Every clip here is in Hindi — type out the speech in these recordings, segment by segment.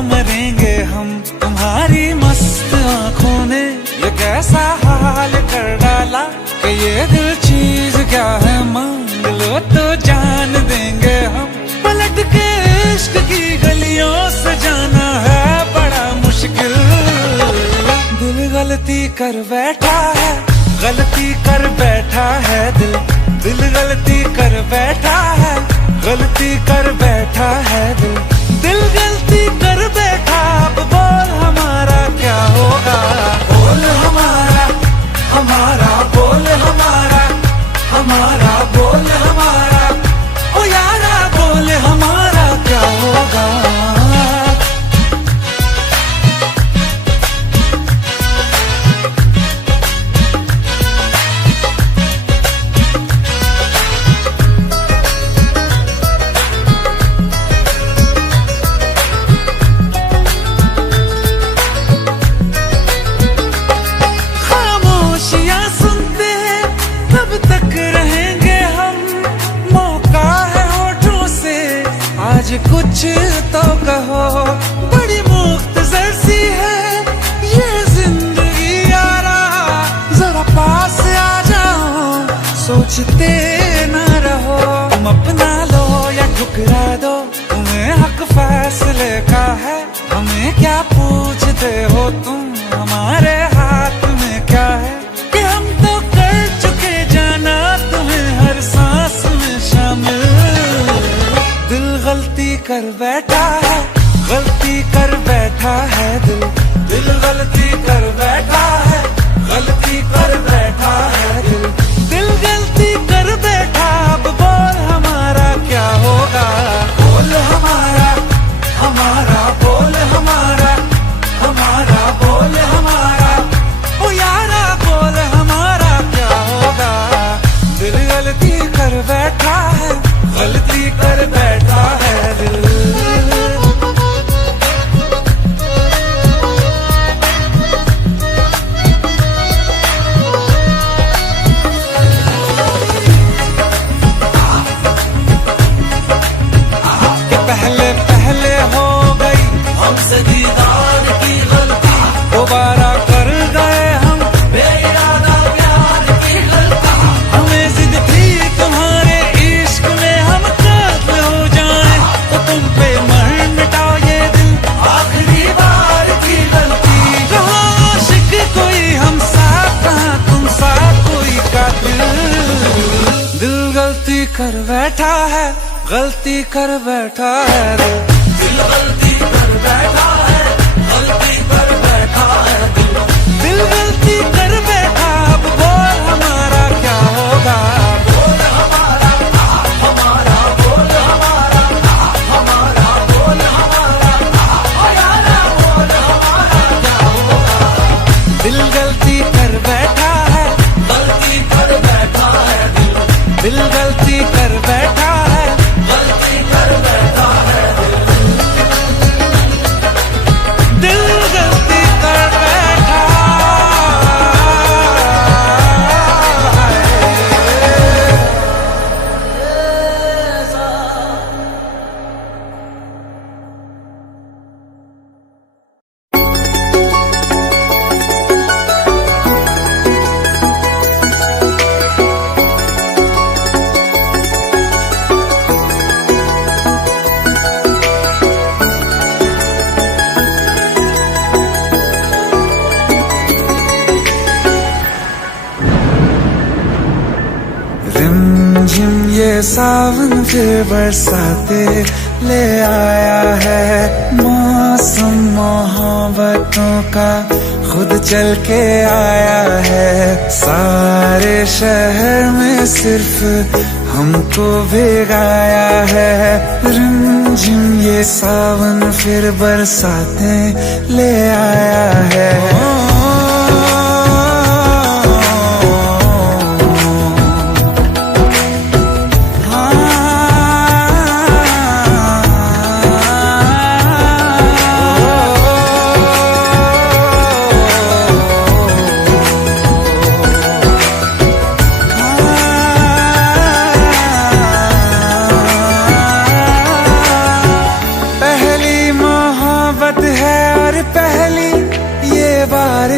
मरेंगे हम। तुम्हारी मस्त आंखों ने ये कैसा हाल कर डाला कि ये दिल चीज क्या है, मांग लो तो जान देंगे हम। पलट के इश्क की गलियों से जाना है बड़ा मुश्किल। दिल गलती कर बैठा है, गलती कर बैठा है दिल। दिल गलती कर बैठा है, गलती कर बैठा है दिल। दिल गलती कर बैठा, अब बोल हमारा क्या होगा। बोल हमारा, हमारा बोल हमारा, हमारा बोल हमारा, ओ यारा बोल हमारा क्या होगा। कुछ तो कहो, बड़ी मुख्तसर सी है ये जिंदगी यारा। जरा पास आ जाओ, सोचते न रहो। तुम अपना लो या ठुकरा दो, तुम्हें हक फैसले का है। हमें क्या पूछते हो तुम, हमारे हाथ में क्या है। कि हम तो कर चुके जाना तुम्हें हर सांस में शामिल। दिल गलती कर बैठा है, गलती कर बैठा है दिल। दिल गलती कर बैठा है, गलती कर बैठा है दिल। दिल गलती कर बैठा, अब बोल हमारा क्या होगा। बोल हमारा, हमारा बोल हमारा, हमारा बोल हमारा, ओ यारा बोल हमारा क्या होगा। दिल गलती कर बैठा है, गलती कर बैठा है दिल। पहले पहले हो गई हमसे दीदार की गलती, दोबारा कर गए हम बेइरादा प्यार की गलती। हमें जिद थी तुम्हारे इश्क में हम काबिल हो जाएं, तो तुम पे मर मिटा ये दिल आखिरी बार की गलती। कहाँ आशिक कोई हम साथ, कहाँ तुम साथ कोई कातिल। दिल गलती कर बैठा है, गलती कर बैठा है दिल। दिल गलती कर बैठा है, गलती कर बैठा है दिल। दिल गलती कर बैठा, अब बोल हमारा क्या होगा। बोल हमारा, हमारा बोल हमारा, हमारा बोल हमारा, ओ यारा बोल हमारा क्या होगा। दिल गलती कर बैठा है, गलती कर बैठा है दिल। दिल गलती कर बैठा है, गलती कर बैठा है दिल। दिल गलती कर बैठा रिमझिम ये सावन फिर बरसाते ले आया है। मौसम मोहब्बतों का खुद चल के आया है। सारे शहर में सिर्फ हमको भिगाया है। रिमझिम ये सावन फिर बरसाते ले आया है।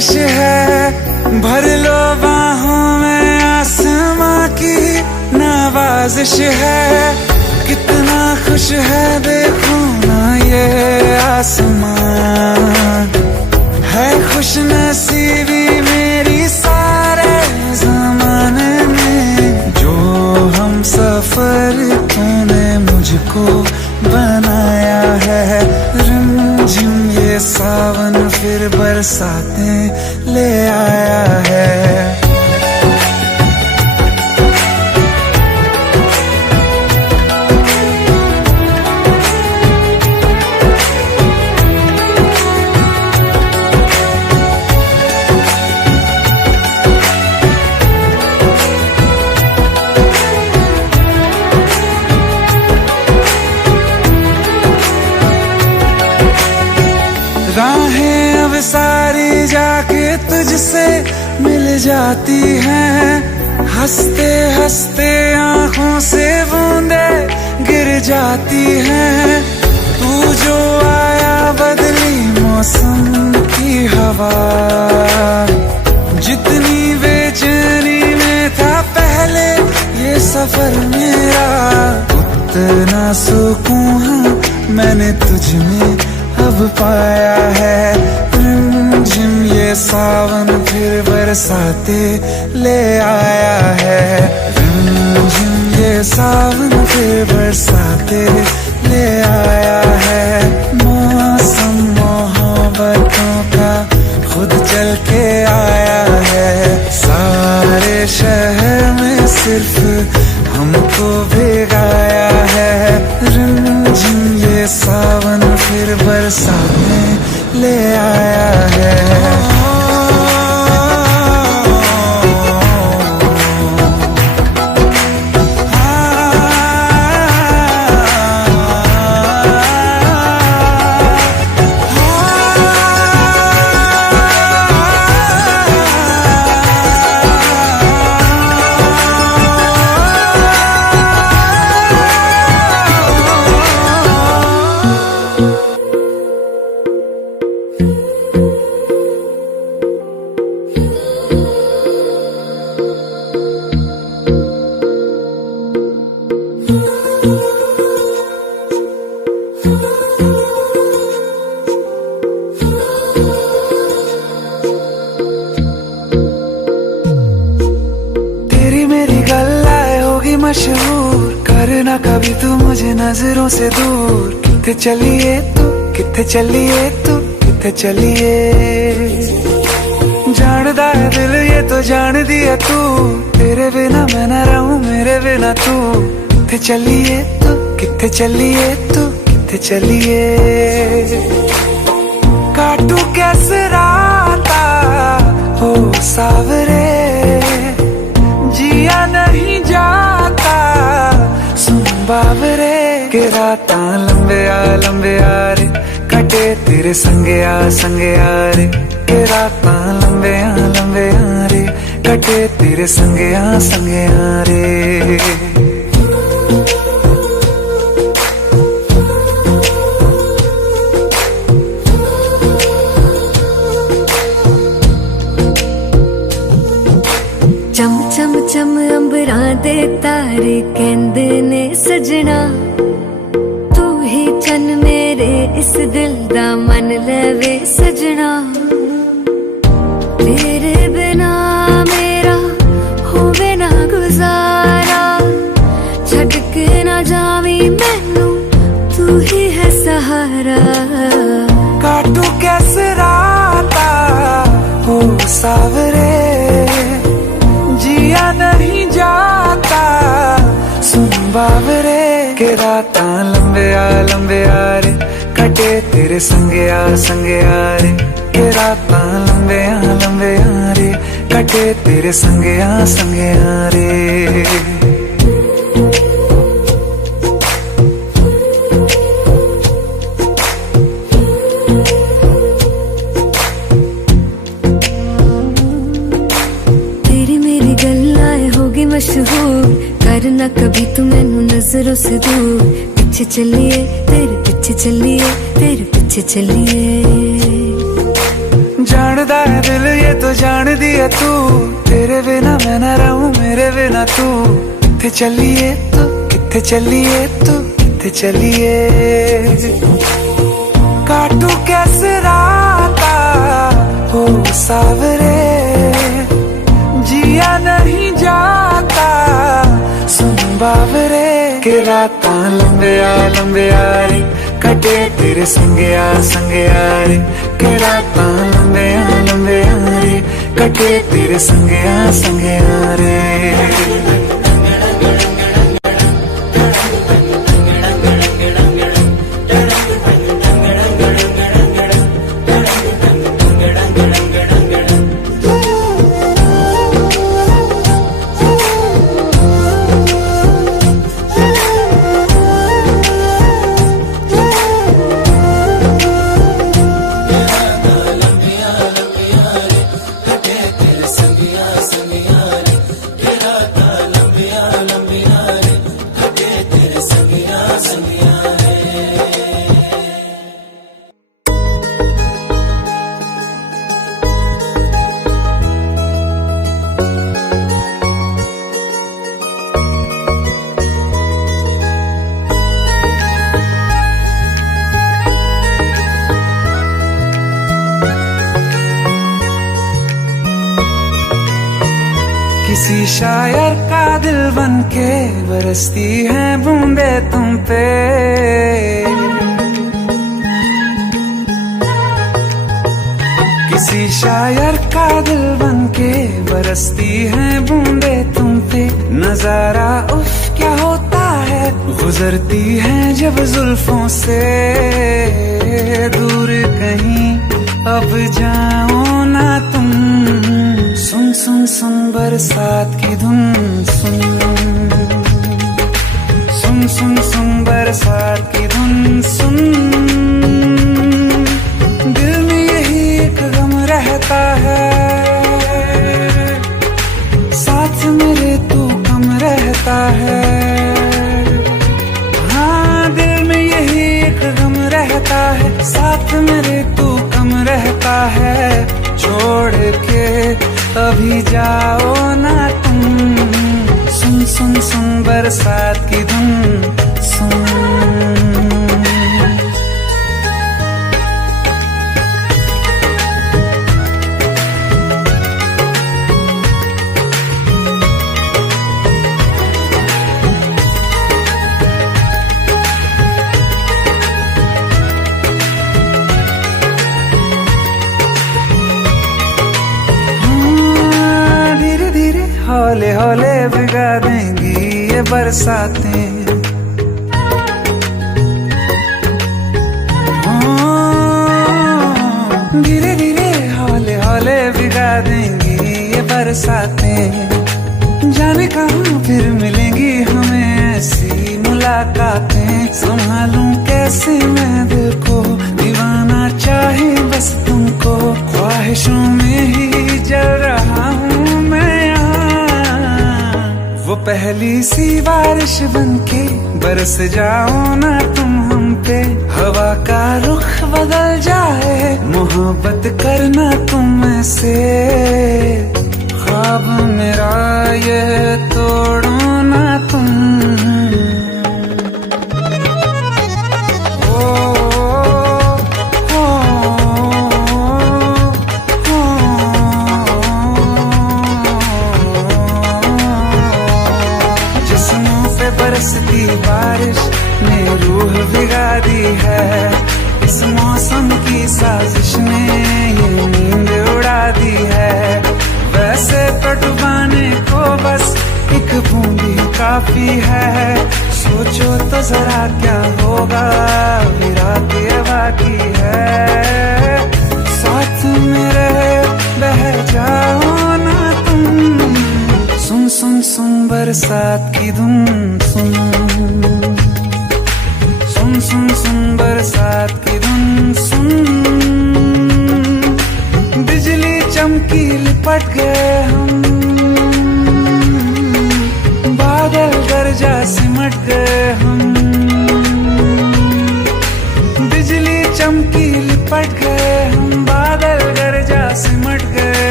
बारिश है, भर लो बाहों में आसमां की नवाजिश है। कितना खुश है देखो ना ये आसमां, है खुश नसीबी मेरी सारे ज़माने में। जो हम सफर तूने मुझको बनाया है, रिमझिम ये सावन फिर बरसातें ले आया है। राहें अब सारी जाके तुझसे मिल जाती हैं, हंसते हंसते आंखों से बूंदे गिर जाती हैं। तू जो आया बदली मौसम की हवा, जितनी बेचैनी में था पहले ये सफर मेरा, उतना सुकून मैंने तुझ में अब पाया है। रिमझिम ये सावन फिर बरसाते ले आया है, रिमझिम ये सावन फिर बरसाते ले आया है। मौसम मोहब्बतों का खुद चल के आया है, सारे शहर में सिर्फ हमको भिगाया है। रिमझिम ये सावन फिर बरसाने ले आया है। मशहूर करना कभी तू मुझे नजरों से दूर। किथे चलिए तू, किथे चलिए तू, किथे चलिए। जानदा है दिल ये तो जान दिया तू, तेरे बिना मैं न रहूं मेरे बिना तू। किथे चलिए तू, किथे चलिए तू, किथे चलिए। काटू कैसे राता हो सावरे, जिया नहीं जाता सुन बाबरे। के राता लंबे आ रे, कटे तेरे संगे आ रे। के राता लंबे आ रे, कटे तेरे संगे आ रे। चम चम चम अंबरां दे तारे कहंदे ने सजना, तू ही चन मेरे इस दिल दा मन लवे सजना। तेरे बिना मेरा होवे ना गुजारा, छड़ के ना जावी मैनू तू ही है सहारा। काटू कैसे राता हो सावरे, जिया नहीं जाता सुन बाबरे। के राता लंबे आ रे, कटे तेरे संगे आ रे। के राता लंबे आ रे, कटे तेरे संगे आ रे। मशहूर करना कभी तू मैनू नजरों से दूर। पीछे चलिए तेरे पीछे चलिए, तेरे पीछे चलिए। जान जान दा है दिल ये तो जान दिया तू, तेरे बिना मैं ना रहूं मेरे बिना तू। किथे चलिए तू, किथे चलिए तू, किथे चलिए। काटू कैसे राता हो सावरे, जिया नहीं जाता सुन बावरे। के रातां लंबिया लंबिया रे, कटे तेरे संगया संगया रे। के रातां लंबिया लंबिया रे, कटे तेरे संगया संगया रे। किसी शायर का दिल बनके बरसती है बूंदे तुम पे। किसी शायर का दिल बनके बरसती है बूंदे तुम पे। नजारा उफ क्या होता है, गुजरती है जब जुल्फों से। दूर कहीं अब जाओ ना तुम, सुन सुन सुन बरसात की धुन सुन। सुन सुन सुन बरसात की धुन सुन। दिल में यही एक गम रहता है, साथ मेरे तू कम रहता है। हाँ दिल में यही एक गम रहता है, साथ मेरे तू कम रहता है। छोड़ के अभी जाओ ना तुम, सुन सुन सुन बरसात की धुन सुन। हौले हौले भिगा देंगी ये बरसातें। धीरे धीरे हौले हौले भिगा देंगी ये बरसातें। जाने कहाँ फिर मिलेंगी हमें ऐसी मुलाकातें। संभालूं कैसे मैं दिल को, दीवाना चाहे बस तुमको। ख्वाहिशों में ही जल रहा हूँ मैं, वो पहली सी बारिश बनके बरस जाओ ना तुम हम पे। हवा का रुख बदल जाए, मोहब्बत करना तुम ऐसे। ख्वाब मेरा ये तोड़ो ना तुम। बरसती बारिश ने रूह भिगा दी है। इस मौसम की साजिश ने ये नींद उड़ा दी है। वैसे तो डुबाने को बस एक बूंद ही काफी है। सोचो तो जरा क्या होगा, अभी रात ये बाकी है। साथ मेरे बह जाओ ना तुम, सुन सुन सुन बरसात की धुन सुन। सुन सुन सुन बरसात की धुन सुन। बिजली चमकी लिपट गए हम, बादल गरजा सिमट गए हम। बिजली चमकी लिपट गए हम, बादल गरजा सिमट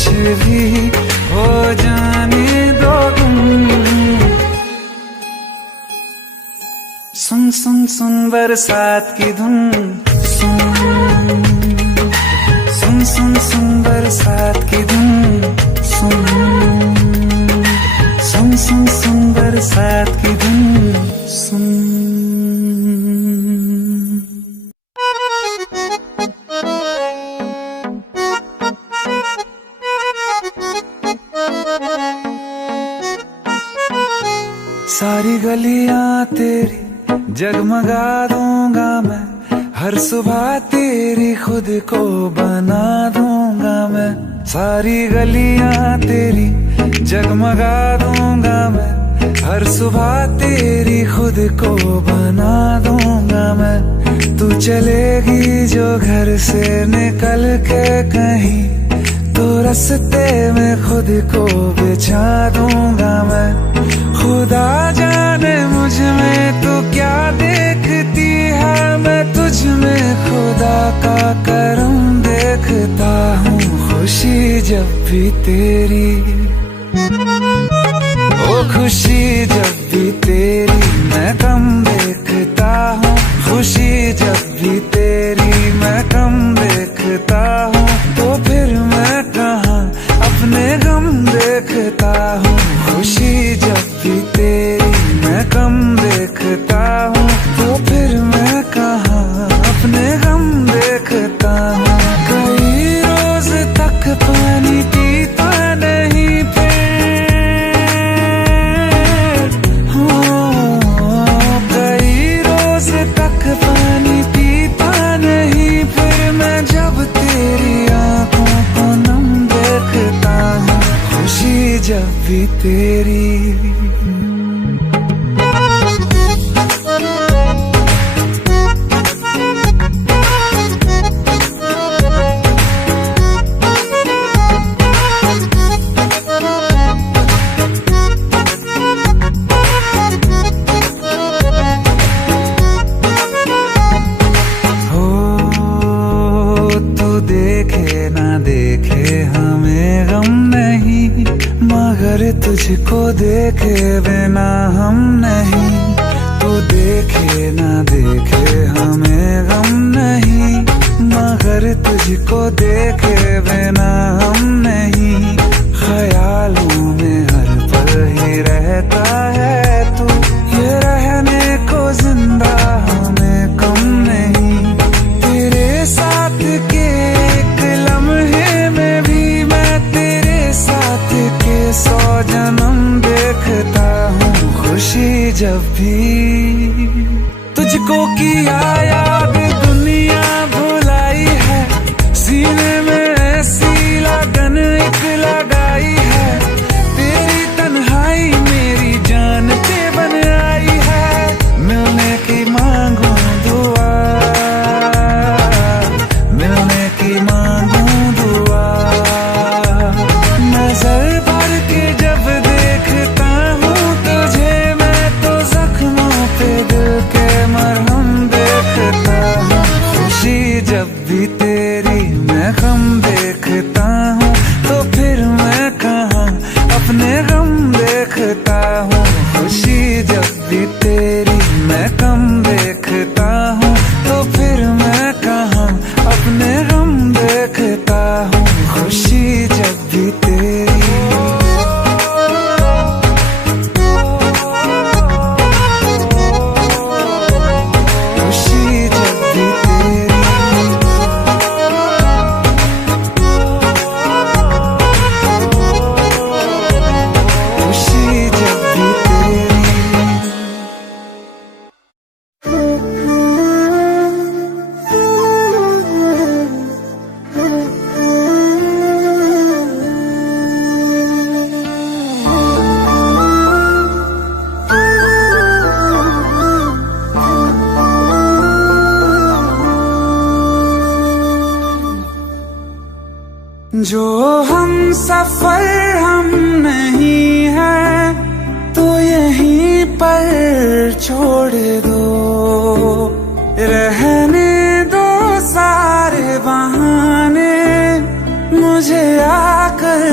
बारिश भी हो जाने दो तुम। सुन सुन सुन बरसात की धुन, सुन सुन सुन सुन बरसात की धुन, सुन सुन सुन सुन बरसात की धुन, सुन। सारी गलियां तेरी जगमगा दूंगा मैं, हर सुबह तेरी खुद को बना दूंगा मैं। सारी गलियां तेरी जगमगा दूंगा मैं, हर सुबह तेरी खुद को बना दूंगा मैं। तू चलेगी जो घर से निकल के कहीं, तो रास्ते में खुद को बिछा दूंगा मैं। खुदा जाने मुझ में तू क्या देखती है, मैं तुझ में खुदा का करम देखता हूँ। खुशी जब भी तेरी, ओ खुशी जब भी तेरी मैं कम देखता हूँ। खुशी जब भी तेरी मैं कम देखता हूँ, तो फिर मैं कहाँ अपने गम देखता हूँ। खुशी जब भी तेरी मैं कम देखता हूँ, तो फिर मैं कहाँ अपने गम देखता हूँ। कई रोज तक पानी पीता नहीं फिर, कई रोज तक पानी पीता नहीं फिर, मैं जब तेरी आंखों को नम देखता हूँ। खुशी जब भी तेरी, तुझको देखे बिना हम नहीं। तू देखे ना देखे हमें गम नहीं, मगर तुझको देखे बिना हम नहीं। ख्यालों में हर पल ही रहता है तू, ये रहने को जिंदा हमें कम नहीं। तेरे साथ के एक लम्हे में भी मैं तेरे साथ के 100 जन्म देखता हूँ। खुशी जब भी तुझको किया याद दुनिया भुलाई है, सीने में ऐसी लगन एक लगाई है। तेरी तन्हाई मेरी जान पे बन आई है, मिलने की मांगू दुआ, मिलने की मांगू दुआ। नजर भर के जब देखता हूँ तुझे, मैं तो जख्मों पे दिल के मरहम देखता हूँ। खुशी जब भी तेरी मैं गम देखता हूँ, तो फिर मैं कहाँ अपने गम देखता हूँ। खुशी जब भी तेरी मैं कम देखता हूँ, तो फिर मैं कहाँ अपने गम देखता हूँ। खुशी जब भी तेरी, खुशी जब भी तेरी, खुशी जब भी तेरी। जो हम सफर हम नहीं है, तो यहीं पर छोड़ दो। रहने दो सारे बहाने, मुझे आकर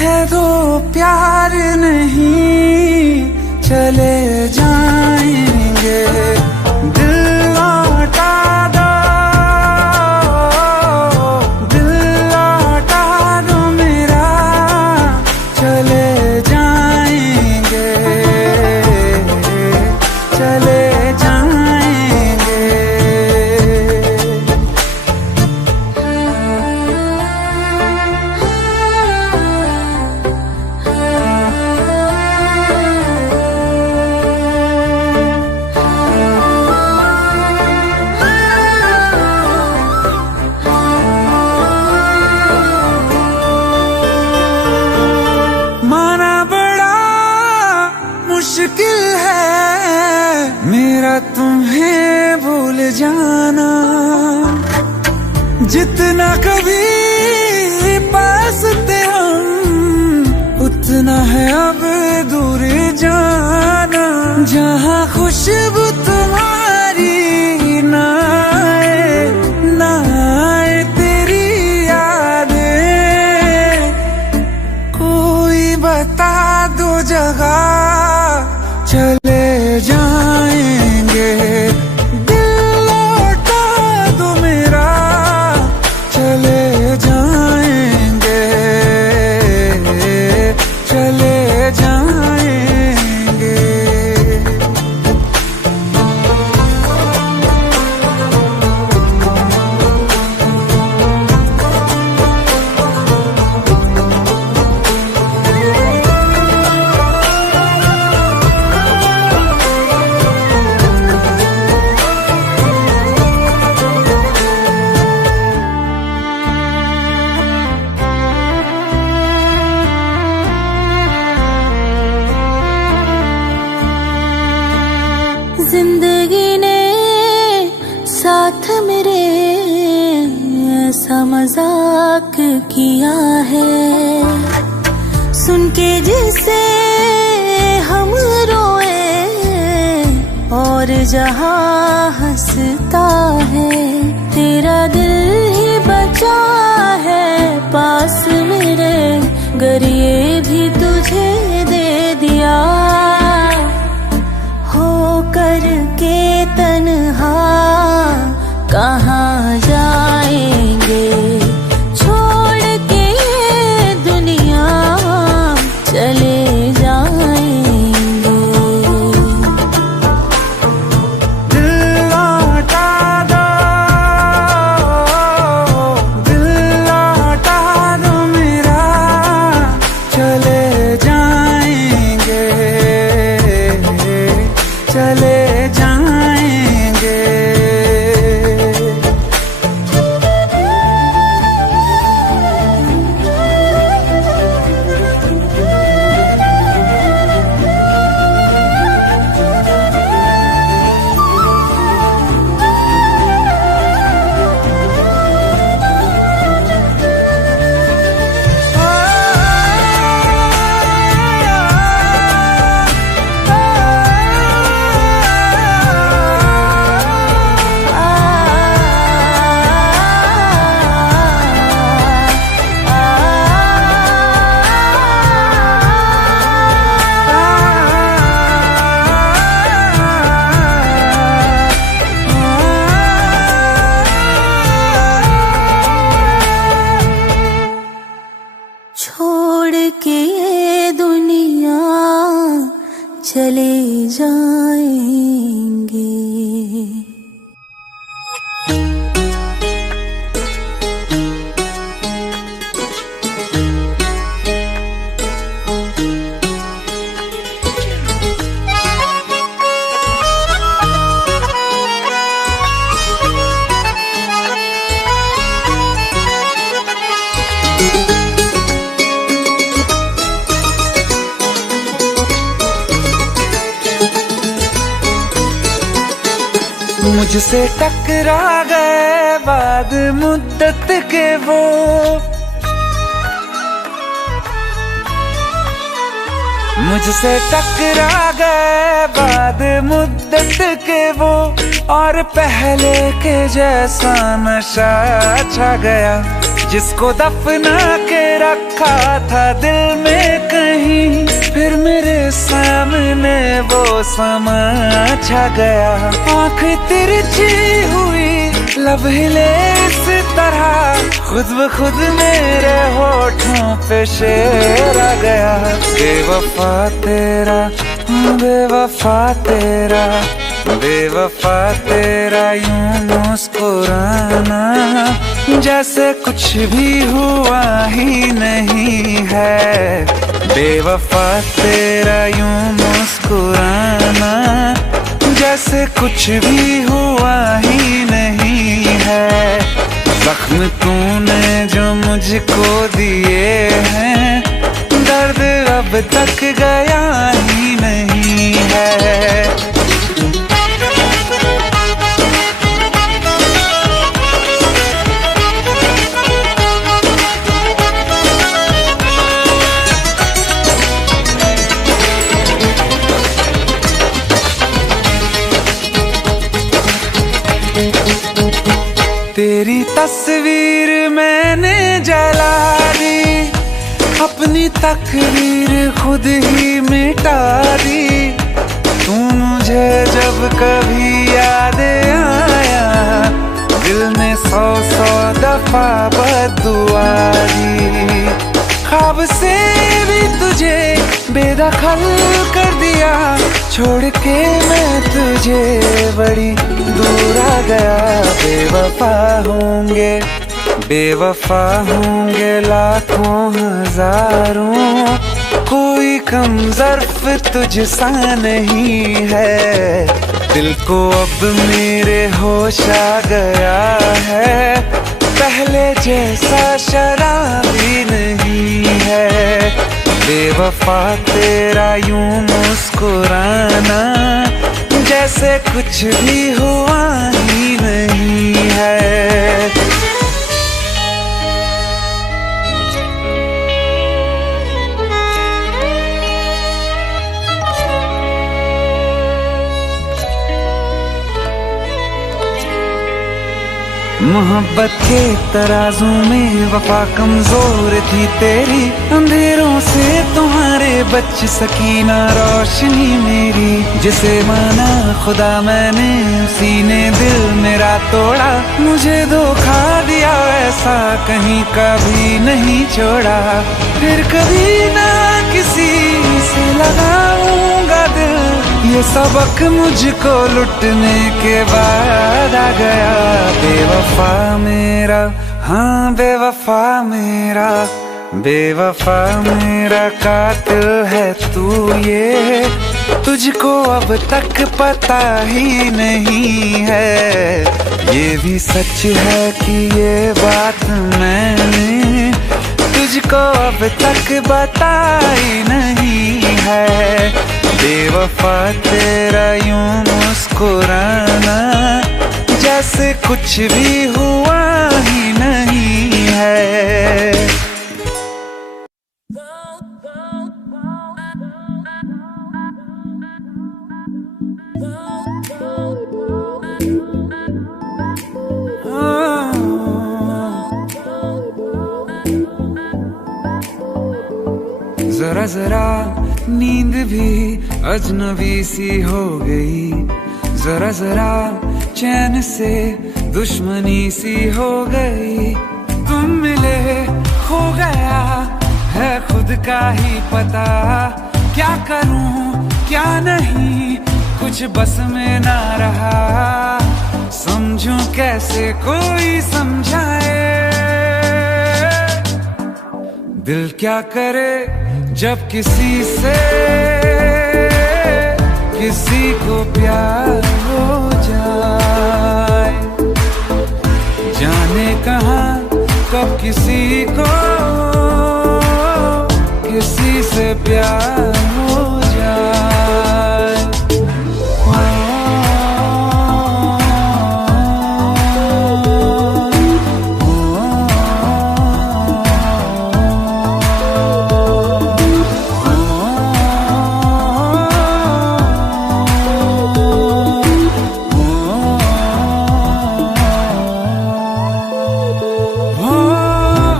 कह दो प्यार नहीं, चले जाएंगे। दिल लौटा दो, दिल लौटा दो मेरा, चले जाएंगे, चले जाएंगे। माना बड़ा मुश्किल है मेरा तुम्हें भूल जाना, जितना कभी पास थे हम उतना है अब दूर जाना। जहाँ खुशबू तुम्हारी ना आए, ना आए तेरी यादें, कोई बता दो जगह, चले जाएंगे। दिल लौटा दो मेरा, चले जाएंगे, चले जाएंगे। जिंदगी ने साथ मेरे ऐसा मजाक किया है, सुन के जिसे हम रोए और जहां हंसता है, तेरा दिल ही बचा है पास मेरे, गर ये भी तुझे दे दिया हो करके तन्हा, कहाँ जाएंगे छोड़ के ये दुनिया, चले जाएंगे। दिल लौटा दो, दिल लौटा दो मेरा, चले जाएंगे, चले जाएंगे। छोड़ के ये दुनिया, चले जाएंगे। मुझसे टकरा गए बाद मुद्दत के वो, मुझसे टकरा गए बाद मुद्दत के वो, और पहले के जैसा नशा छा गया। जिसको दफना के रखा था दिल में कहीं, फिर मेरे सामने वो समा छा गया। आंख तिरछी हुई, लब हिले इस तरह, खुद ब खुद मेरे होठों पे शेर आ गया। बेवफा तेरा, बेवफा तेरा, बेवफा तेरा यूं मुस्कुराना, जैसे कुछ भी हुआ ही नहीं है। बेवफा तेरा यूं मुस्कुराना, जैसे कुछ भी हुआ ही नहीं है। जख्म तूने जो मुझको दिए हैं, दर्द अब तक गया ही नहीं है। तेरी तस्वीर मैंने जला दी, अपनी तकदीर खुद ही मिटा दी। तू मुझे जब कभी याद आया, दिल ने 100 दफा बद्दुआ दी। ख्वाब से भी तुझे बेदखल कर दिया, छोड़ के मैं तुझे बड़ी दूर आ गया। बेवफा होंगे, बेवफा होंगे लाखों हजारों, कोई कम ज़र्फ तुझसा नहीं है। दिल को अब मेरे होश आ गया है, पहले जैसा शराबी नहीं है। बेवफा तेरा यूं मुस्कुराना, जैसे कुछ भी हुआ ही नहीं है। मोहब्बत के तराजू में वफा कमजोर थी तेरी, अंधेरों से तुम्हारे बच सकी ना रोशनी मेरी। जिसे माना खुदा मैंने, उसी ने दिल मेरा तोड़ा। मुझे धोखा दिया ऐसा कहीं कभी नहीं छोड़ा, फिर कभी ना किसी से लगाऊंगा दिल। ये सबक मुझको लुटने के बाद आ गया। बेवफा मेरा, हाँ बेवफा मेरा, बेवफा मेरा कातिल है तू, ये तुझको अब तक पता ही नहीं है। ये भी सच है कि ये बात मैंने तुझको अब तक बताई नहीं है। बेवफा तेरा यूं मुस्कुराना, जैसे कुछ भी हुआ ही नहीं है। जरा जरा नींद भी अजनबी सी हो गई, जरा जरा चैन से दुश्मनी सी हो गई। तुम मिले खो गया है खुद का ही पता, क्या करूं क्या नहीं कुछ बस में ना रहा। समझूं कैसे कोई समझाए, दिल क्या करे जब किसी से किसी को प्यार हो जाए। जाने कहाँ कब किसी को किसी से प्यार हो जाए।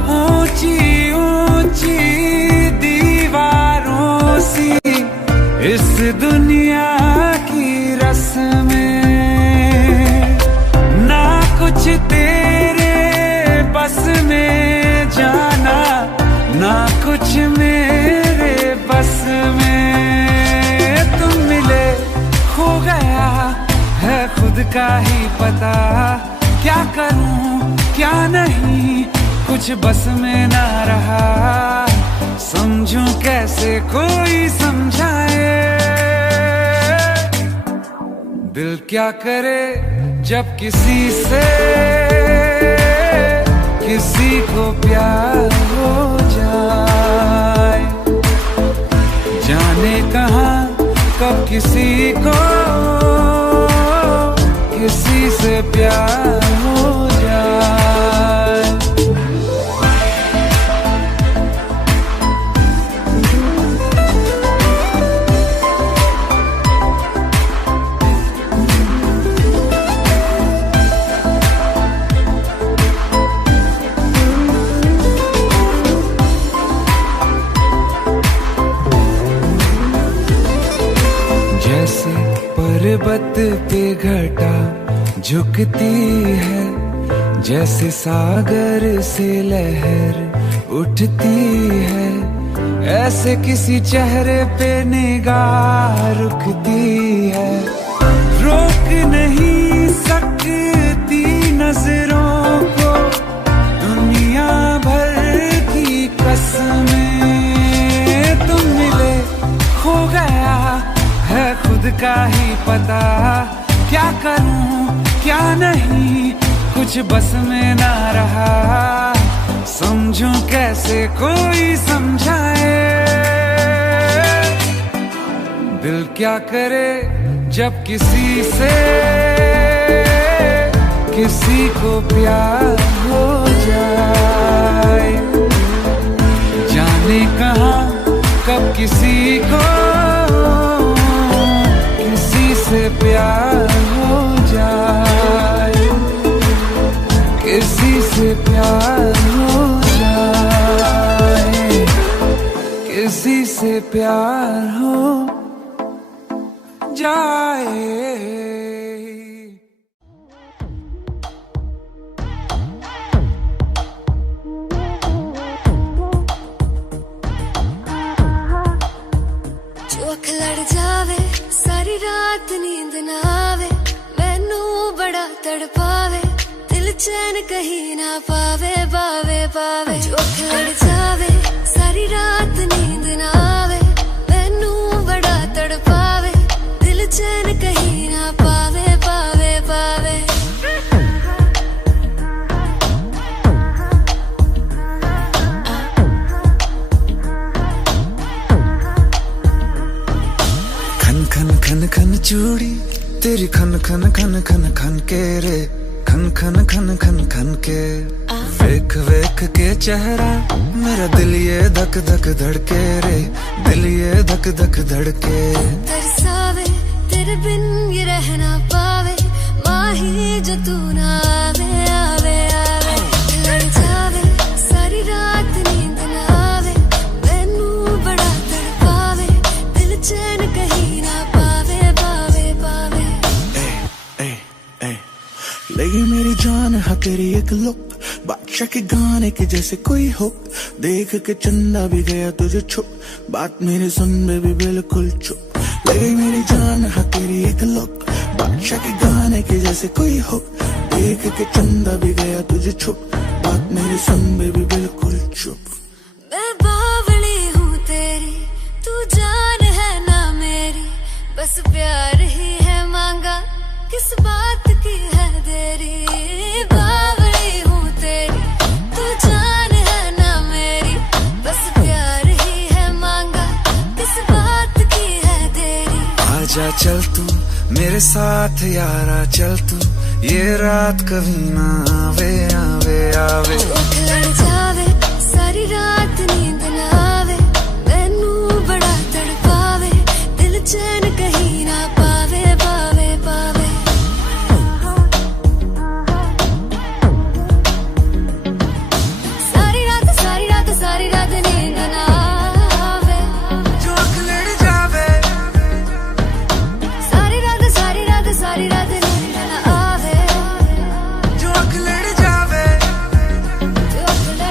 कुछ मेरे बस में, तुम मिले खो गया है खुद का ही पता, क्या करूं क्या नहीं कुछ बस में ना रहा, समझूं कैसे कोई समझाए। दिल क्या करे जब किसी से किसी को प्यार हो जाए, जाने कहाँ कब किसी को किसी से प्यार हो जाए। जैसे पर्वत पे घटा झुकती है, जैसे सागर से लहर उठती है, ऐसे किसी चेहरे पे निगाह रुकती है। रोक नहीं सकती नजरों को दुनिया भर की कसमें, तुम मिले खो गया है खुद का ही पता, क्या करूं क्या नहीं कुछ बस में ना रहा, समझूं कैसे कोई समझाए। दिल क्या करे जब किसी से किसी को प्यार हो जाए, जाने कहाँ कब किसी को किसी से प्यार हो जाए, किसी से प्यार हो जाए, किसी से प्यार हो जाए। जो अख लड़ जावे सारी रात नींद ना आवे, मैनू बड़ा तड़पावे दिल चैन कहीं ना पावे पावे पावे। जो अख लड़ जावे सारी रात नींद ना आवे, मैनू बड़ा तड़पावे दिल चैन कहीं ना पावे पावे पावे। खन खन खन खन चूड़ी तेरी खन खन खन खन खन के रे, खन खन खन खन खन के, वेख वेख के चेहरा मेरा दिल ये धक धक धड़के रे, दिल ये धक धक धड़के। तरसावे तेरे बिन ये रह ना पावे, माही जो तू ना आवे आवे आवे। लड़ जावे सारी रात नींद ना आवे, मैनू बड़ा तड़पावे दिल चैन कहीं ना पावे पावे पावे। लगी मेरी जान है तेरी एक लुक, बादशाह के गाने के जैसे कोई हो, देख के चंदा भी गया तुझे छुप, बात मेरी सुन बेबी बिल्कुल चुप। लगी मेरी जान है तेरी एक लुक, बादशाह के गाने के जैसे कोई हो, देख के चंदा भी गया तुझे छुप, बात मेरी सुन बेबी बिल्कुल चुप। मैं बावली हूँ तेरी, तू जान है ना मेरी, बस प्यार ही है मांगा, किस बात की है देरी। बावली हूँ तेरी, तू जान है ना मेरी, बस प्यार ही है मांगा, किस बात की है देरी। आजा चल तू मेरे साथ यारा, चल तू ये रात कभी ना आवे आवे आवे। उठ लड़ जावे सारी रात नींद ना आवे, मैनू बड़ा तड़पावे दिल चैन कहीं ना पावे पावे पावे। सारी रात सारी रात सारी रात नींद ना आवे, जो अख लड़ जावे सारी रात सारी रात सारी रात नींद ना आवे, जो अख लड़ जावे, जो अख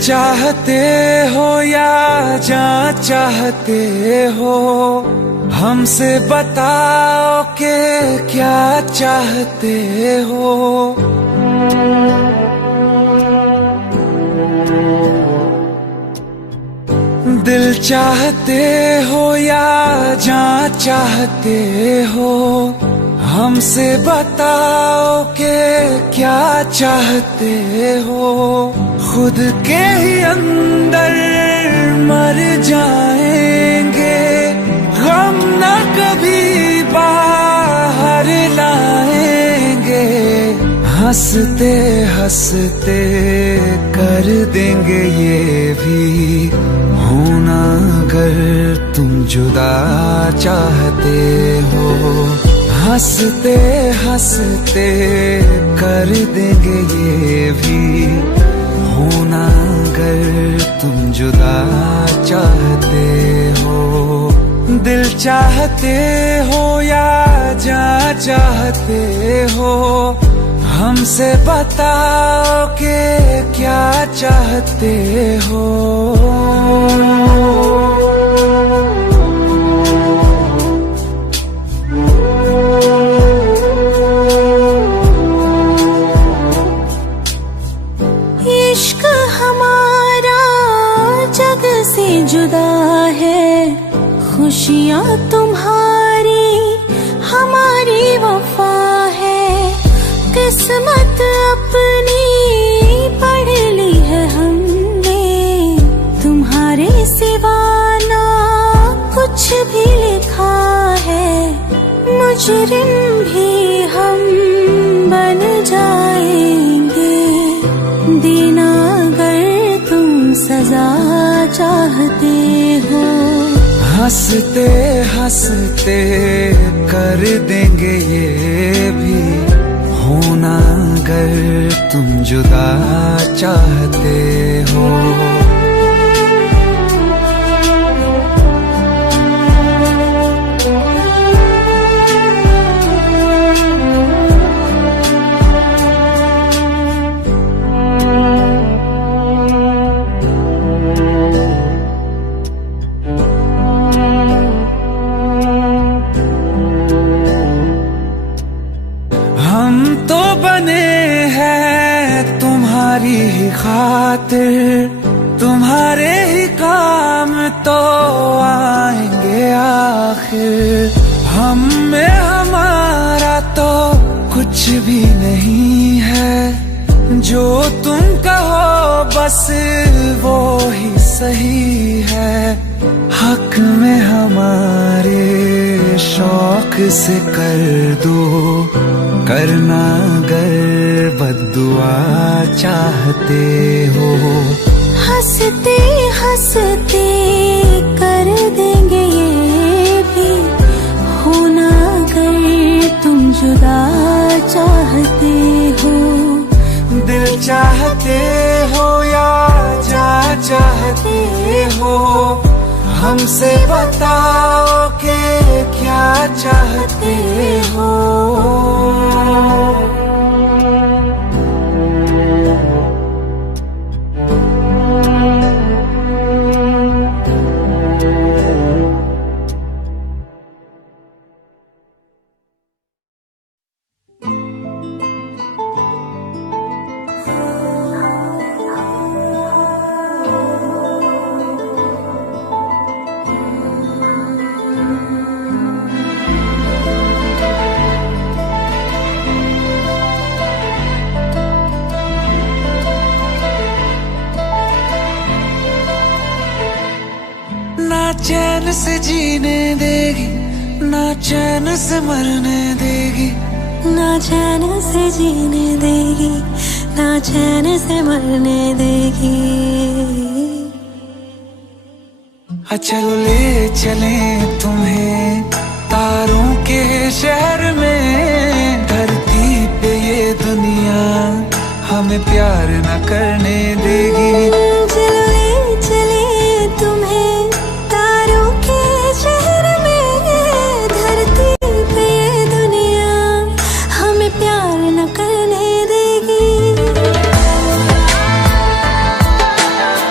चाहते हो या जान चाहते हो, हमसे बताओ कि क्या चाहते हो। दिल चाहते हो या जान चाहते हो, हमसे बताओ कि क्या चाहते हो। खुद के ही अंदर मर जाएंगे, गम न कभी बाहर लाएंगे। हंसते हंसते कर देंगे ये भी, होना अगर तुम जुदा चाहते हो। हंसते हंसते कर देंगे ये भी, होना अगर तुम जुदा चाहते हो। दिल चाहते हो या जान चाहते हो, हमसे बताओ कि क्या चाहते हो। इश्क हमारा जग से जुदा है, खुशियाँ तुम्हारी हमारी वफा है। किस्मत अपनी पढ़ ली है हमने, तुम्हारे सिवा ना कुछ भी लिखा है। मुजरिम भी हम बन जाएंगे, देना अगर तुम सजा चाहते हो। हंसते हंसते कर देंगे ये भी, होना अगर तुम जुदा चाहते हो। हम तो बने हैं तुम्हारी ही खातिर, तुम्हारे ही काम तो आएंगे आखिर। हम में हमारा तो कुछ भी नहीं है, जो तुम कहो बस वो ही सही है। हक में हमारे शौक से कर दो, करना अगर बद्दुआ चाहते हो। हंसते हंसते कर देंगे ये भी, होना अगर तुम जुदा चाहते हो। दिल चाहते हो या जान चाहते हो, हमसे बताओ कि क्या चाहते हो। ना चैन से जीने देगी, ना चैन से मरने देगी। ना चैन से जीने देगी, ना चैन से मरने देगी। चलो ले चले तुम्हें तारों के शहर में, धरती पे ये दुनिया हमें प्यार न करने देगी। चलो ले चले तुम्हें तारों के शहर में, धरती पे ये दुनिया हमें प्यार न करने देगी।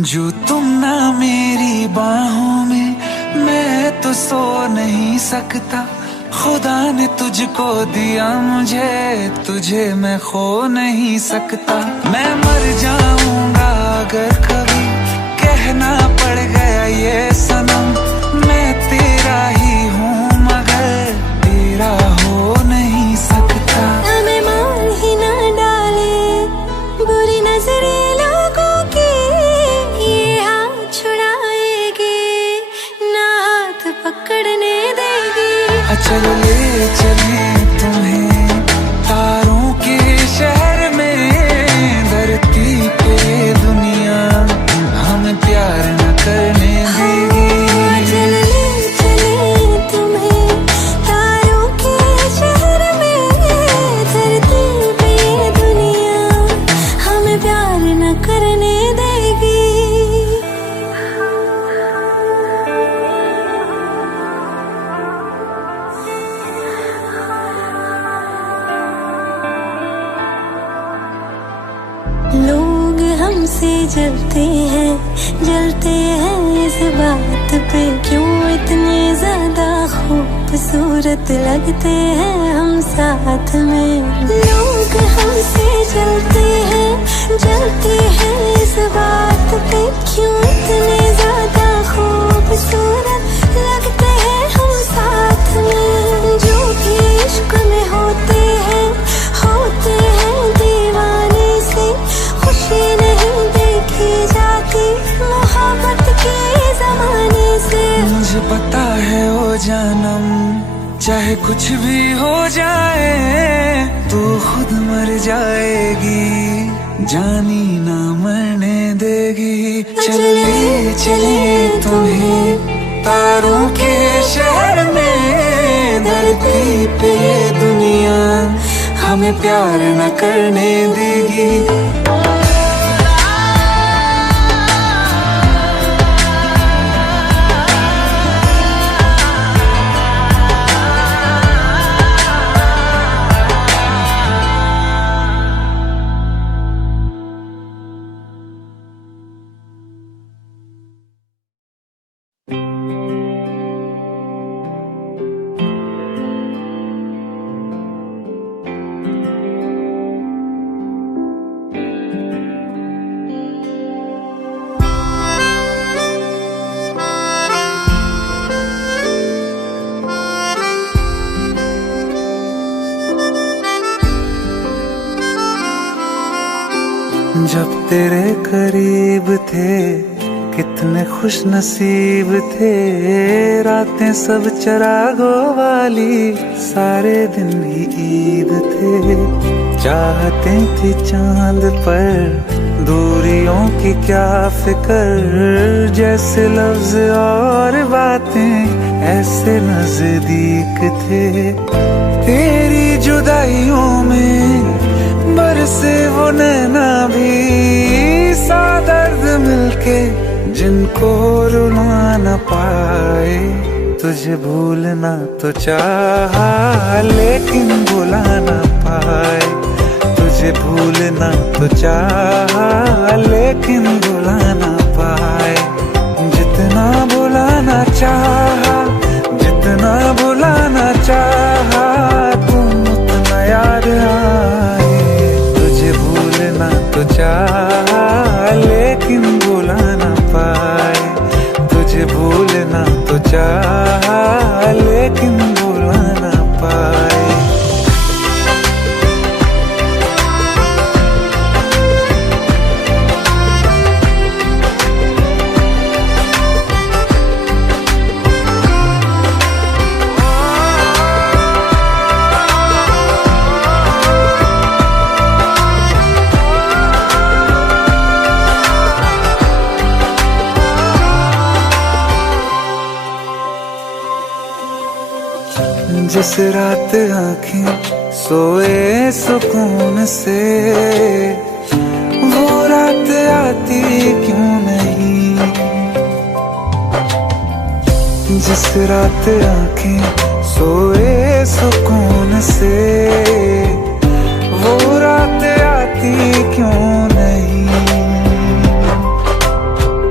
जो तुम ना मेरी बाहों में, मैं तो सो नहीं सकता। खुदा ने तुझको दिया मुझे, तुझे मैं खो नहीं सकता। मैं मर जाऊंगा अगर कभी कहना पड़ गया ये सनम, मैं तेरा ही हूँ मगर तेरा हो नहीं सकता। हमें मार ही ना डाले बुरी नजरें लोगों की, ये हाथ छुड़ाएगी ना हाथ पकड़ने देगी। चलो ले चले तुम्हें तारों के शहर में, धरती पे दुनिया हमें प्यार न करने देगी। चल ले चले तुम्हें तारों के शहर में, धरती पे दुनिया हमें प्यार न करने देगी। लोग हमसे जलते हैं इस बात पे, क्यों इतने ज्यादा खूबसूरत लगते हैं हम साथ में। लोग हमसे जलते हैं इस बात पे, क्यों इतने ज्यादा खूबसूरत लगते हैं हम साथ में। जो भी इश्क में होते हैं दीवाने से, खुशी नहीं देखी जाती मोहब्बत के जमाने से। मुझे पता है ओ जानम, चाहे कुछ भी हो जाए तू खुद मर जाएगी, जानी ना मरने देगी। चले तुम्हें तारों के शहर में, धरती पे दुनिया हमें प्यार न करने देगी। जब तेरे करीब थे कितने खुश नसीब थे, रातें सब चरागों वाली, सारे दिन ही ईद थे। चाहते थी चांद पर दूरियों की क्या फिक्र, जैसे लफ्ज और बातें ऐसे नजदीक थे। तेरी जुदाइयों में बरसे वो नैना भी, सा दर्द मिलके जिनको रुला न पाए। तुझे भूलना तो चाहा लेकिन भुला न पाए, तुझे भूलना तो चाहा लेकिन भुला न पाए। जितना भुलाना चाहा, जितना भुलाना चाहा, तुम उतना याद आए। तो चाहा लेकिन भुला ना पाए, तुझे भूलना तो चाहा लेकिन भुला ना पाए। जिस रात आँखें सोए सुकून से, वो रात आती क्यों नहीं। जिस रात आँखें सोए सुकून से, वो रात आती क्यों नहीं।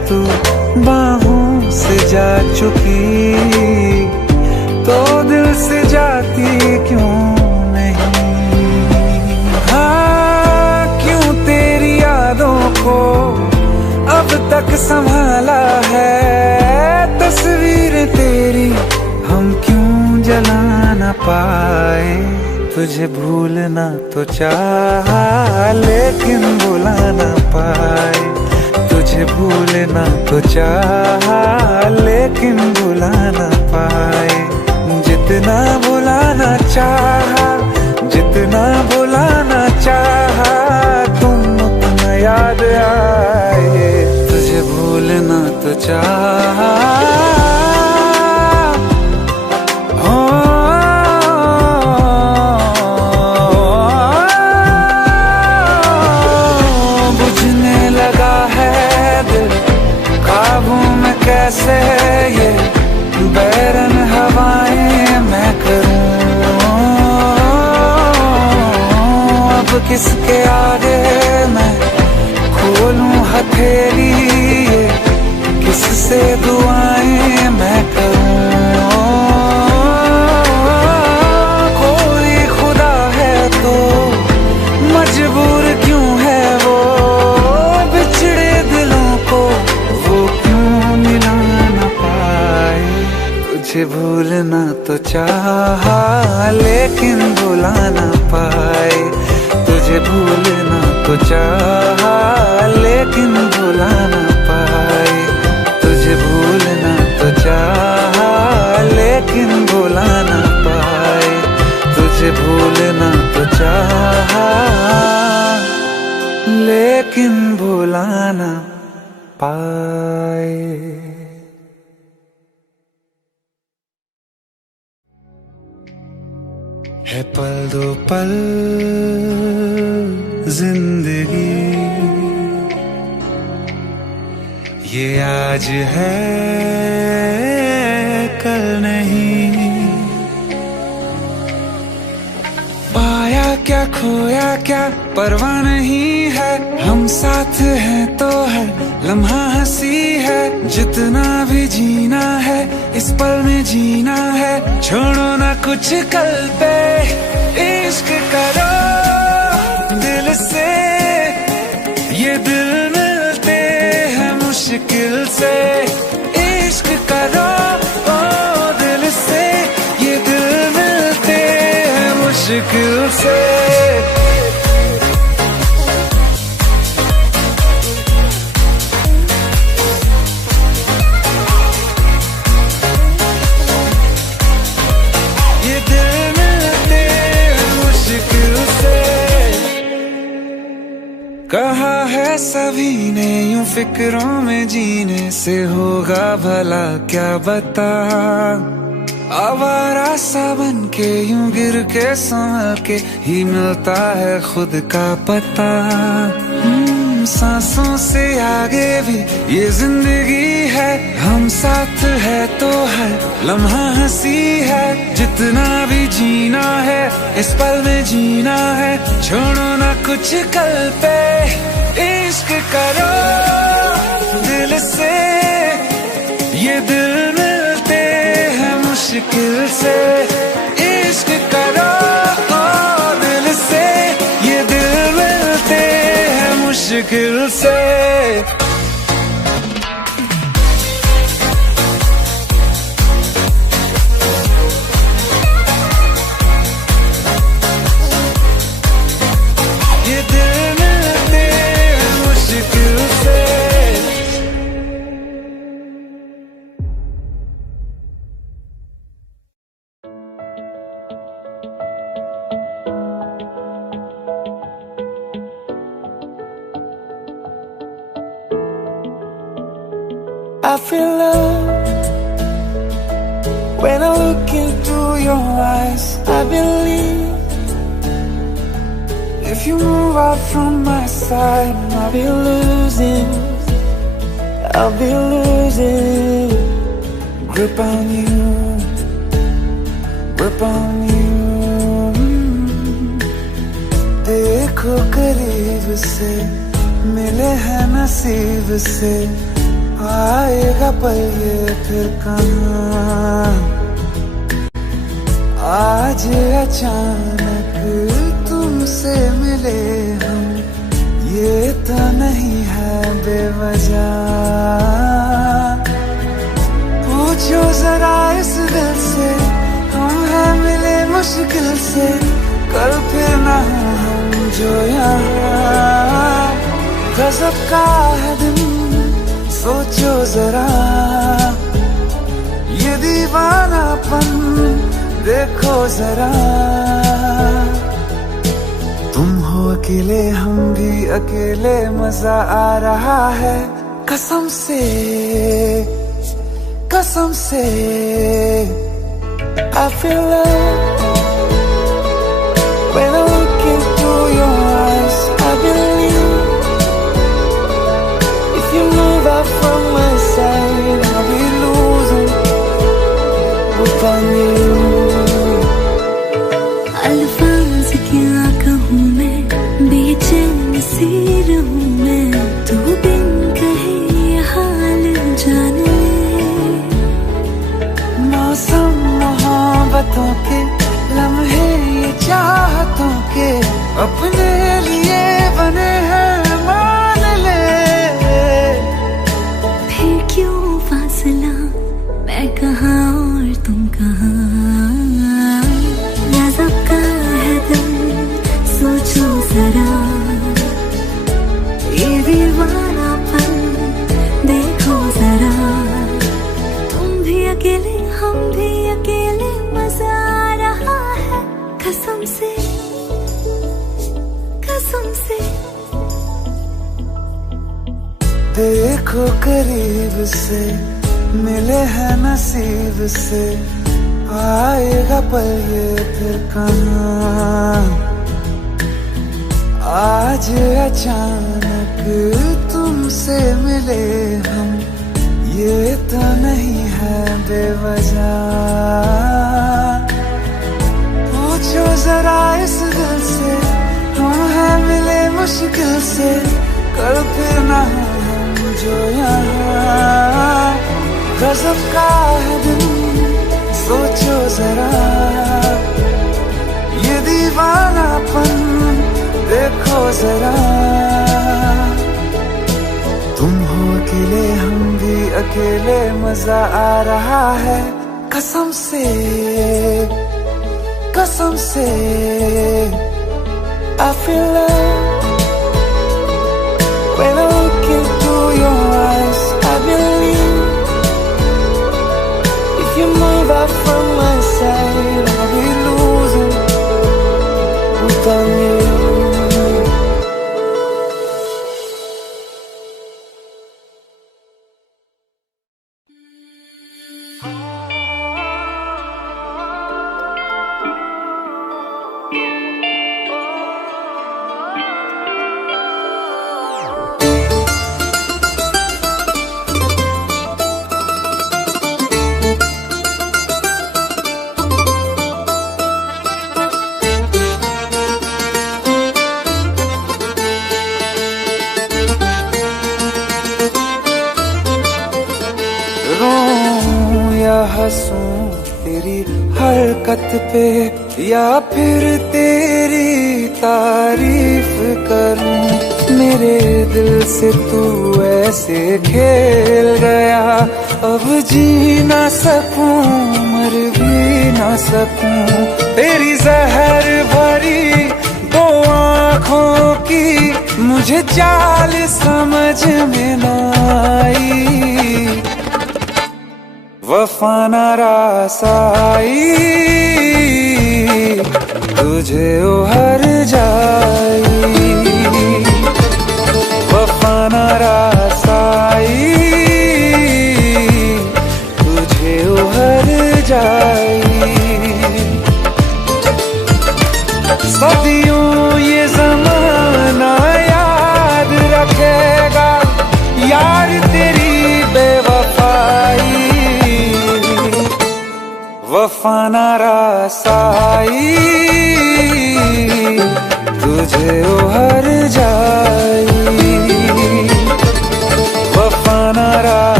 चुकी तो दिल से जाती क्यों नहीं। हाँ, क्यों तेरी यादों को अब तक संभाला है, तस्वीर तेरी हम क्यों जला ना पाए। तुझे भूलना तो चाहा लेकिन भुला ना पाए, तुझे भूलना तो चाहा लेकिन भुला ना पाए। जितना भुलाना चाहा, जितना भुलाना चाहा, तुम उतना याद आए। तुझे भूलना तो चाहा, कैसे ये बैरन हवाएं मैं करूं। अब किसके आगे मैं खोलूं हथेली, ये किससे दुआएं मैं करूं। कोई खुदा है तो मजबूर क्यों है वो, बिछड़े दिलों को वो तुझे भूलना तो चाहा लेकिन भुला ना पाए। तुझे भूलना तो चाहा लेकिन भुला ना पाए। तुझे भूलना तो चाहा लेकिन भुला ना पाए। तुझे भूलना तो चाहा लेकिन भुला ना पाए। है पल दो पल जिंदगी, ये आज है कल नहीं। पाया क्या खोया क्या परवाह नहीं है, हम साथ हैं तो हर लम्हा हंसी है। जितना भी जीना है इस पल में जीना है, छोड़ो ना कुछ कल पे, इश्क करो दिल से। ये दिल मिलते हैं मुश्किल से, इश्क करो ओ दिल से। ये दिल मिलते हैं मुश्किल से। कहा है सभी ने यूं फिक्रों में जीने से होगा भला क्या बता। आवारा सा बन के यूं गिर के संभल के ही मिलता है खुद का पता। सांसों से आगे भी ये जिंदगी है, हम साथ है तो हर लम्हा हंसी है। जितना भी जीना है इस पल में जीना है, छोड़ो ना कुछ कल पे, इश्क करो दिल से। ये दिल मिलते हैं मुश्किल से, इश्क करो दिल से। ये दिल मिलते हैं मुश्किल से। I feel love when I look into your eyes. I believe if you move out from my side, I'll be losing grip on you, grip on you. देखो करीब से, मिले हैं नसीब से, आएगा पल ये फिर कहाँ। आज अचानक तुमसे मिले हम, ये तो नहीं है बेवजह। पूछो जरा इस दिल से, हम हैं मिले मुश्किल से, कल फिर ना हो हम जो यहाँ। गजब का है दिन, सोचो जरा ये दीवानापन, देखो जरा। तुम हो अकेले हम भी अकेले, मजा आ रहा है कसम से, कसम से। I feel love when I look into your eyes. I believe if you move out from my side, I'll be losing upon you. अल्फाज क्या कहूँ मैं, बेचैन सी रहूँ मैं, तू बिन कहे ये हाल जान ले। मौसम मोहब्बतों के लम्हे ये चाहतों के, अपने लिए बने हैं मान ले। फिर क्यों फासला, मैं कहाँ और तुम कहाँ। गजब का है दिल, सोचो जरा ये दीवानापन, देखो जरा। तुम भी अकेले हम भी अकेले, मजा आ रहा है कसम से, कसम से। देखो करीब से, मिले हैं नसीब से, आएगा पल ये फिर कहाँ। आज अचानक तुमसे मिले हम, ये तो नहीं है बेवजह। पूछो जरा इस दिल से, हम हैं मिले मुश्किल से, कल फिर ना हो हम जो यहाँ। गजब का है दिन, सोचो जरा ये दीवानापन, देखो जरा। तुम हो अकेले हम भी अकेले, मजा आ रहा है कसम से, कसम से। I feel love when I look into your eyes. I believe if you move out from my side, I'll be losing without you. रोऊं या हंसूं तेरी हरकत पे, या फिर तेरी तारीफ करूं। मेरे दिल से तू ऐसे खेल गया, अब जी ना सकूं मर भी ना सकूं। तेरी जहर भरी दो आँखों की मुझे चाल समझ में न आई। वफा न रास आई, तुझे उहर जाई। वफा न रास आई, तुझे उहर जाई। सदियों ये ज़माना याद रखेगा यार तेरी बेवफाई। वफा न रास आई, तुझे उहर जाई। वफा न रास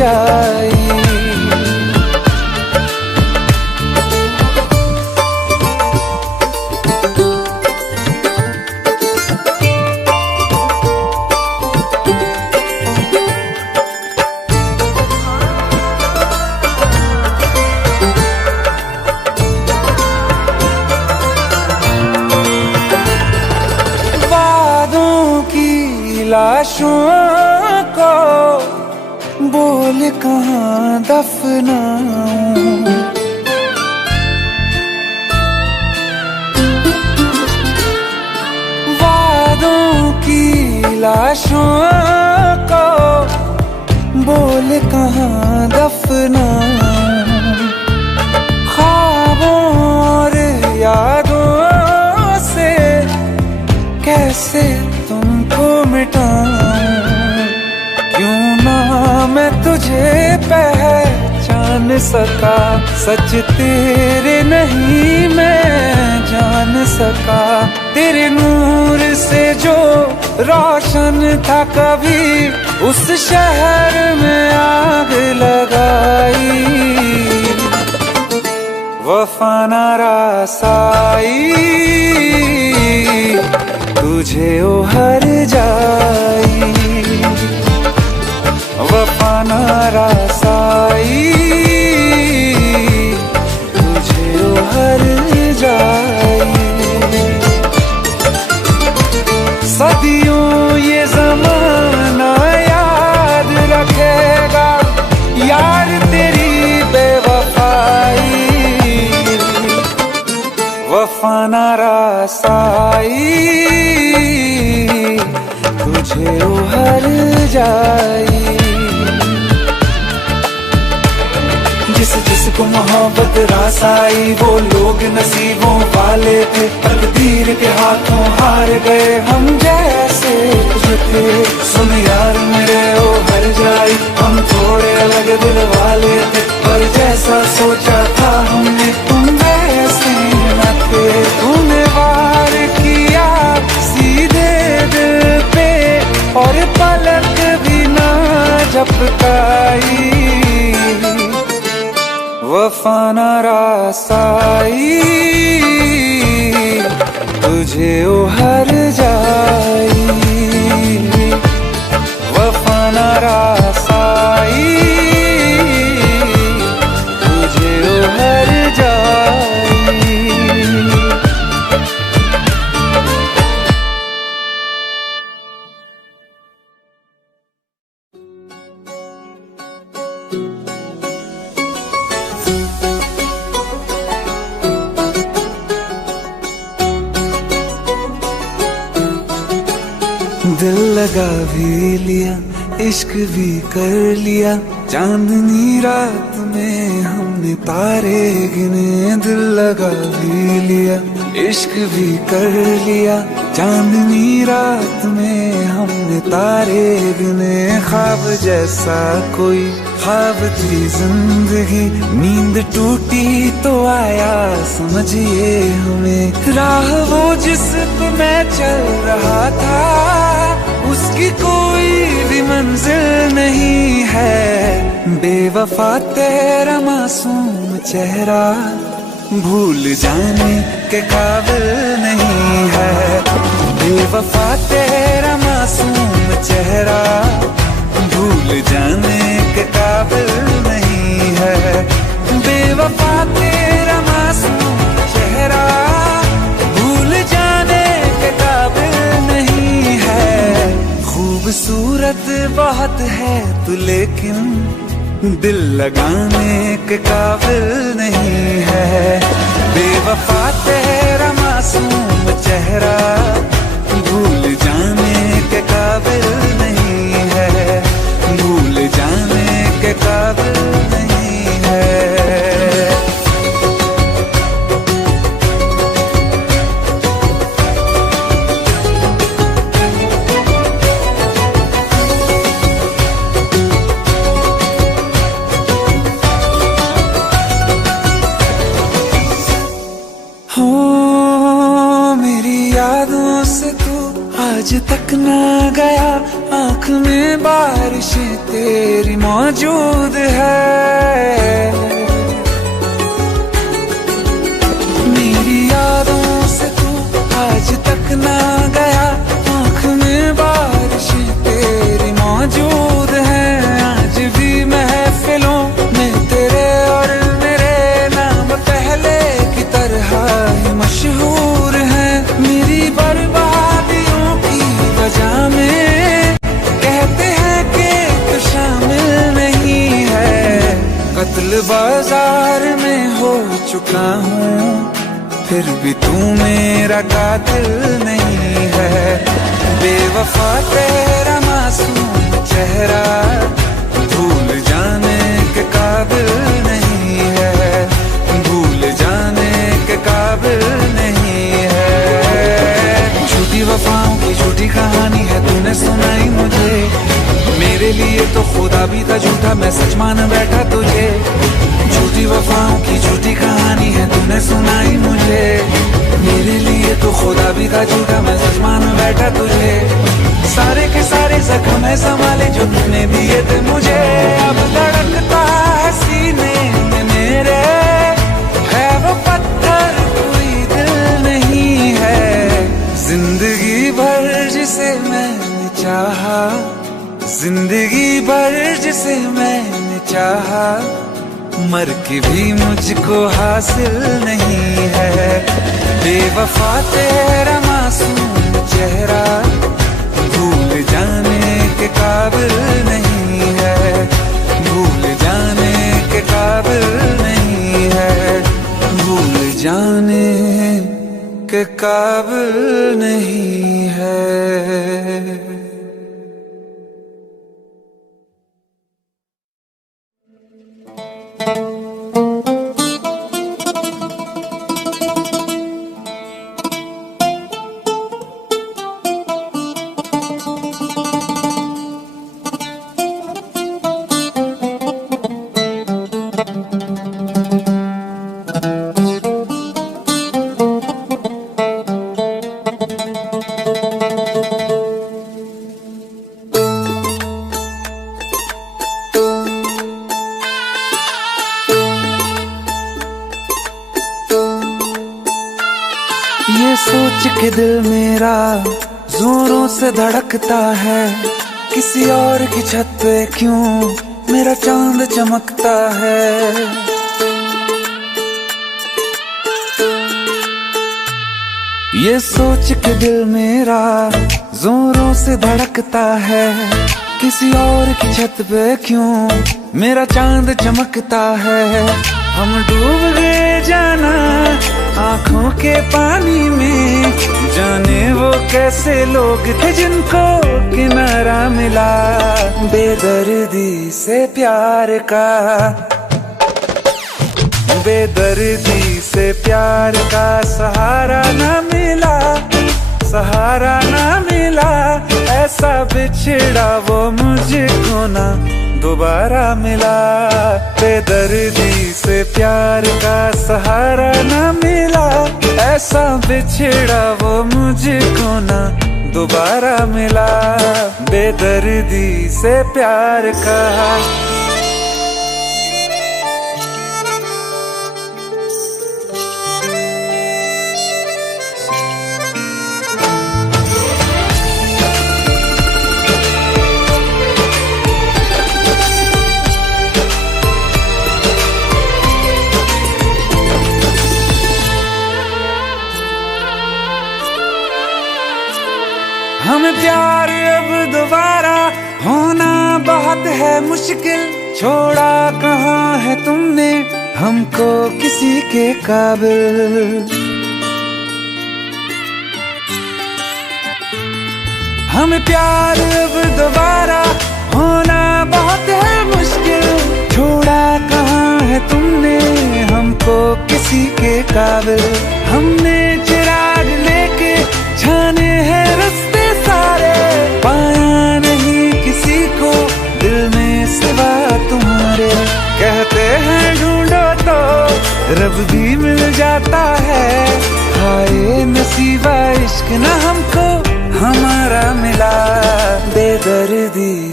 जाई। लाशों को बोल कहाँ दफनाऊं, वादों की लाशों को बोल कहाँ दफनाऊं, ख्वाबों और यादों से कैसे तुमको मिटाऊं, क्यों ना मैं तुझे पहचान सका, सच तेरे नहीं मैं जान सका। तेरे नूर से जो रोशन था कभी, उस शहर में आग लगाई, वफा ना रासाई तुझे ओ हर जाई, वफा ना रासाई तुझे ओ हर जाई। सदियों ये ज़माना याद रखेगा यार तेरी बेवफाई, वफा ना रासाई तुझे उभर जाई। जिस जिसको मोहब्बत रास आई, वो लोग नसीबों वाले थे, तकदीर के हाथों हार गए हम जैसे कुछ थे। सुन यार मेरे ओ हर जाई, हम थोड़े अलग दिल वाले थे, पर जैसा सोचा था हमने तुम वैसे न थे। तूने वार किया सीधे दिल पे और पलक भी ना झपकाई, वफा ना रासाई तुझे ओ हर जाई, वफा ना रासाई तुझे ओ हर जाई। दिल लगा भी लिया, इश्क भी कर लिया, चांदनी रात में हमने तारे गिने। दिल लगा भी लिया, इश्क भी कर लिया, चांदनी रात में हमने तारे गिने। ख्वाब जैसा कोई ख्वाब थी जिंदगी, नींद टूटी तो आया समझिए हमें। राह वो जिस पे मैं चल रहा था, उसकी कोई भी मंजिल नहीं है। बेवफा तेरा मासूम चेहरा भूल जाने के काबिल नहीं है। बेवफा तेरा मासूम चेहरा भूल जाने के काबिल नहीं है। बेवफा तेरा मासूम चेहरा भूल जाने के काबिल नहीं है। खूबसूरत बहुत है तू लेकिन दिल लगाने के काबिल नहीं है। बेवफा तेरा मासूम चेहरा भूल जाने के काबिल नहीं है। भूल जाने के काबिल नहीं है। आज तक ना गया, आँख में बारिशें तेरी मौजूद है। मेरी यादों से तू आज तक ना गया, आँख में बारिशें तेरी मौजूद है। आज भी महफिलों में तेरे और मेरे नाम पहले की तरह ही मशहूर है। मेरी बर्बादियों की वजह में कहते हैं कि तू शामिल नहीं है। कत्ल बाजार में हो चुका हूँ, फिर भी तू मेरा कातिल नहीं है। बेवफा तेरा मासूम चेहरा भूल जाने के काबिल नहीं है, भूल जाने के काबिल नहीं है। झूठी वफाओं की झूठी कहानी है तूने सुनाई मुझे, मेरे लिए तो खुदा भी था झूठा, मैं सच मान बैठा तुझे। झूठी वफाओं की झूठी कहानी है तूने सुनाई मुझे, मेरे लिए तो खुदा भी था झूठा, मैं सच मान बैठा तुझे। सारे के सारे जख्म है संभाले जो तूने दिए थे मुझे, अब धड़कता है सीने में मेरे, है वो पत्थर कोई दिल नहीं है। जिंदगी भर जिसे मैंने चाहा, जिंदगी भर जिसे मैंने चाहा, मर के भी मुझको हासिल नहीं है। बेवफा तेरा मासूम चेहरा भूल जाने के काबिल नहीं है, भूल जाने के काबिल नहीं है, भूल जाने के काबिल नहीं है। ये सोच के दिल मेरा जोरों से धड़कता है, किसी और की छत पे क्यों मेरा चांद चमकता है। ये सोच के दिल मेरा जोरों से धड़कता है, किसी और की छत पे क्यों मेरा चांद चमकता है। हम डूब गए जाना आँखों के पानी में, जाने वो कैसे लोग थे जिनको किनारा मिला। बेदर्दी से प्यार का, बेदर्दी से प्यार का सहारा न मिला, सहारा न मिला। ऐसा बिछड़ा वो मुझको ना दोबारा मिला। बेदर्दी से प्यार का सहारा न मिला, ऐसा बिछड़ा वो मुझको ना दोबारा मिला। बेदर्दी से प्यार का। हमें प्यार अब दोबारा होना बहुत है मुश्किल, छोड़ा कहाँ है तुमने हमको किसी के काबिल। हमें प्यार अब दोबारा होना बहुत है मुश्किल, छोड़ा कहाँ है तुमने हमको किसी के काबिल। हमने चिराग लेके छाने हैं रास्ते सारे, पाया नहीं किसी को दिल में सिवा तुम्हारे। कहते हैं ढूंढो तो रब भी मिल जाता है, हाय नसीबा इश्क न हमको हमारा मिला। बेदर्दी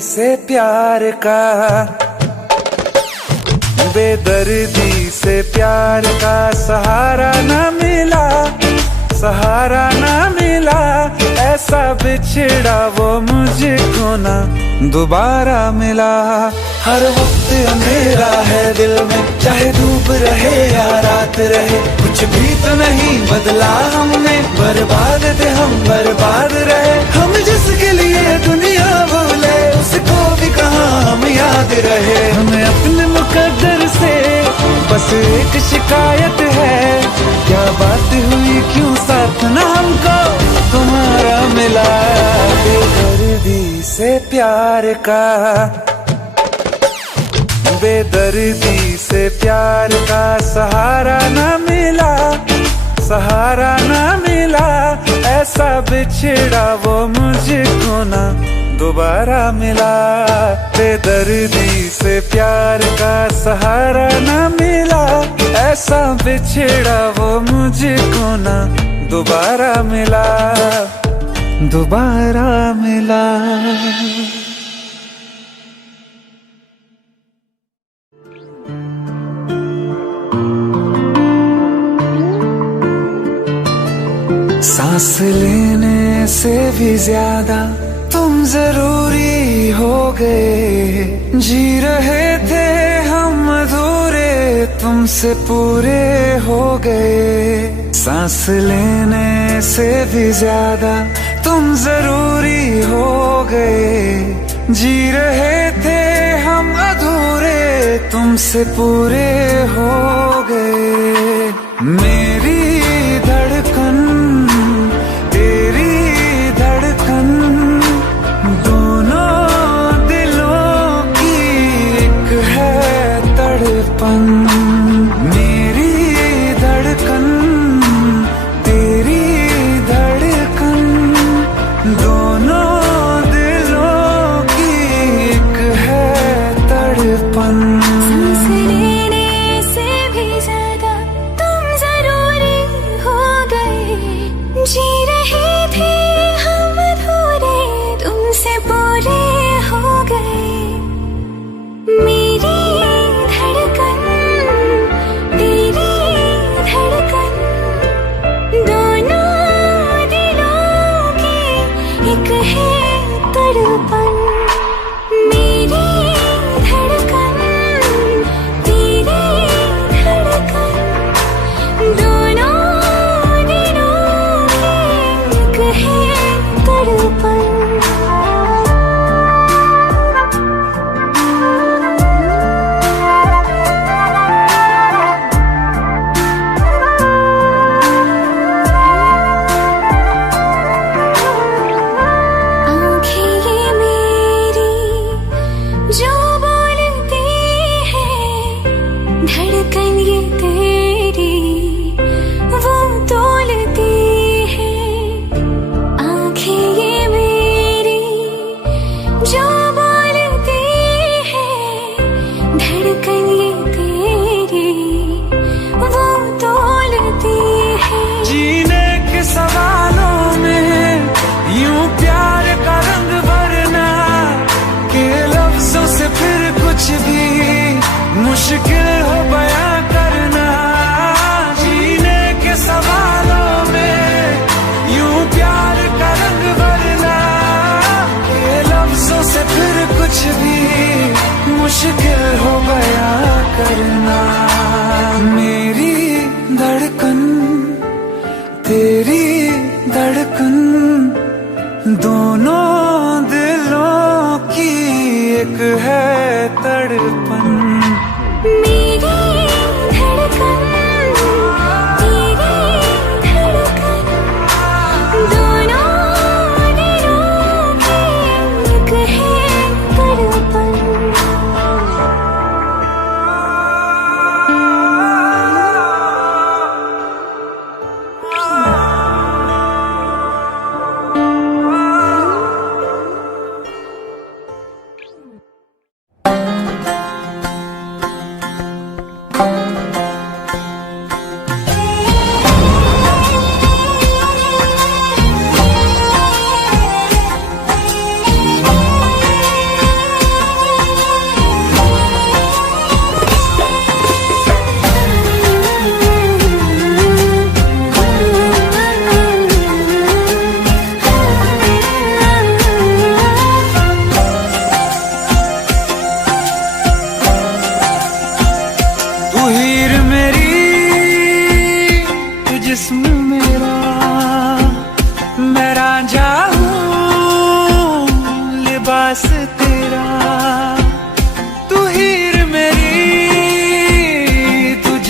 से प्यार का, बेदर्दी से प्यार का सहारा न मिला, सहारा न मिला। ऐसा बिछड़ा वो मुझको ना दोबारा मिला। हर वक्त अंधेरा है दिल में, चाहे धूप रहे या रात रहे, कुछ भी तो नहीं बदला हमने, बर्बाद थे हम बर्बाद रहे। हम जिसके लिए दुनिया भूले, उसको भी कहाँ हम याद रहे। हमें अपने मुकद्दर से बस एक शिकायत है, क्या बात हुई क्यों साथ ना हमको तुम्हारा मिला। बेदर्दी से प्यार का, बेदर्दी से प्यार का सहारा न मिला, सहारा न मिला। ऐसा बिछड़ा वो मुझको ना दोबारा मिला। बेदर्दी से प्यार का सहारा न मिला, ऐसा बिछड़ा वो मुझको ना दोबारा मिला, दोबारा मिला। सांस लेने से भी ज्यादा तुम जरूरी हो गए, जी रहे थे हम अधूरे, तुमसे पूरे हो गए। सांस लेने से भी ज्यादा तुम जरूरी हो गए, जी रहे थे हम अधूरे, तुमसे पूरे हो गए। मेरी धड़कन तेरी धड़कन, दोनों दिलों की एक है तड़पन। मेरी धड़कन तेरी धड़कन, दोनों दिलों की एक है तड़पन। सांस लेने से भी ज्यादा तुम जरूरी हो गए, जी रहे थे हम अधूरे, तुमसे पूरे हो गए। मेरी धड़कन तेरी धड़कन, दोनों दिलों की एक है तड़पन। मेरी धड़कन तेरी धड़कन, दोनों दिलों की एक है तड़पन। आँखें ये मेरी जो बोलती है, धड़कन ये तेरी वो तोलती है। आँखें ये मेरी जो बोलती है, धड़कन ये तेरी वो तोलती है। जीने के सवालों में यूं प्यार का रंग भरना, के लफ्जों से फिर कुछ भी मुश्किल हो बयां करना। जीने के सवालों में यूं प्यार का रंग भरना, के लफ्जों से फिर कुछ भी मुश्किल हो बयां करना। मेरी धड़कन तेरी धड़कन, दोनों दिलों की एक है तड़पन। मेरी धड़कन तेरी धड़कन, दोनों दिलों की एक है तड़पन।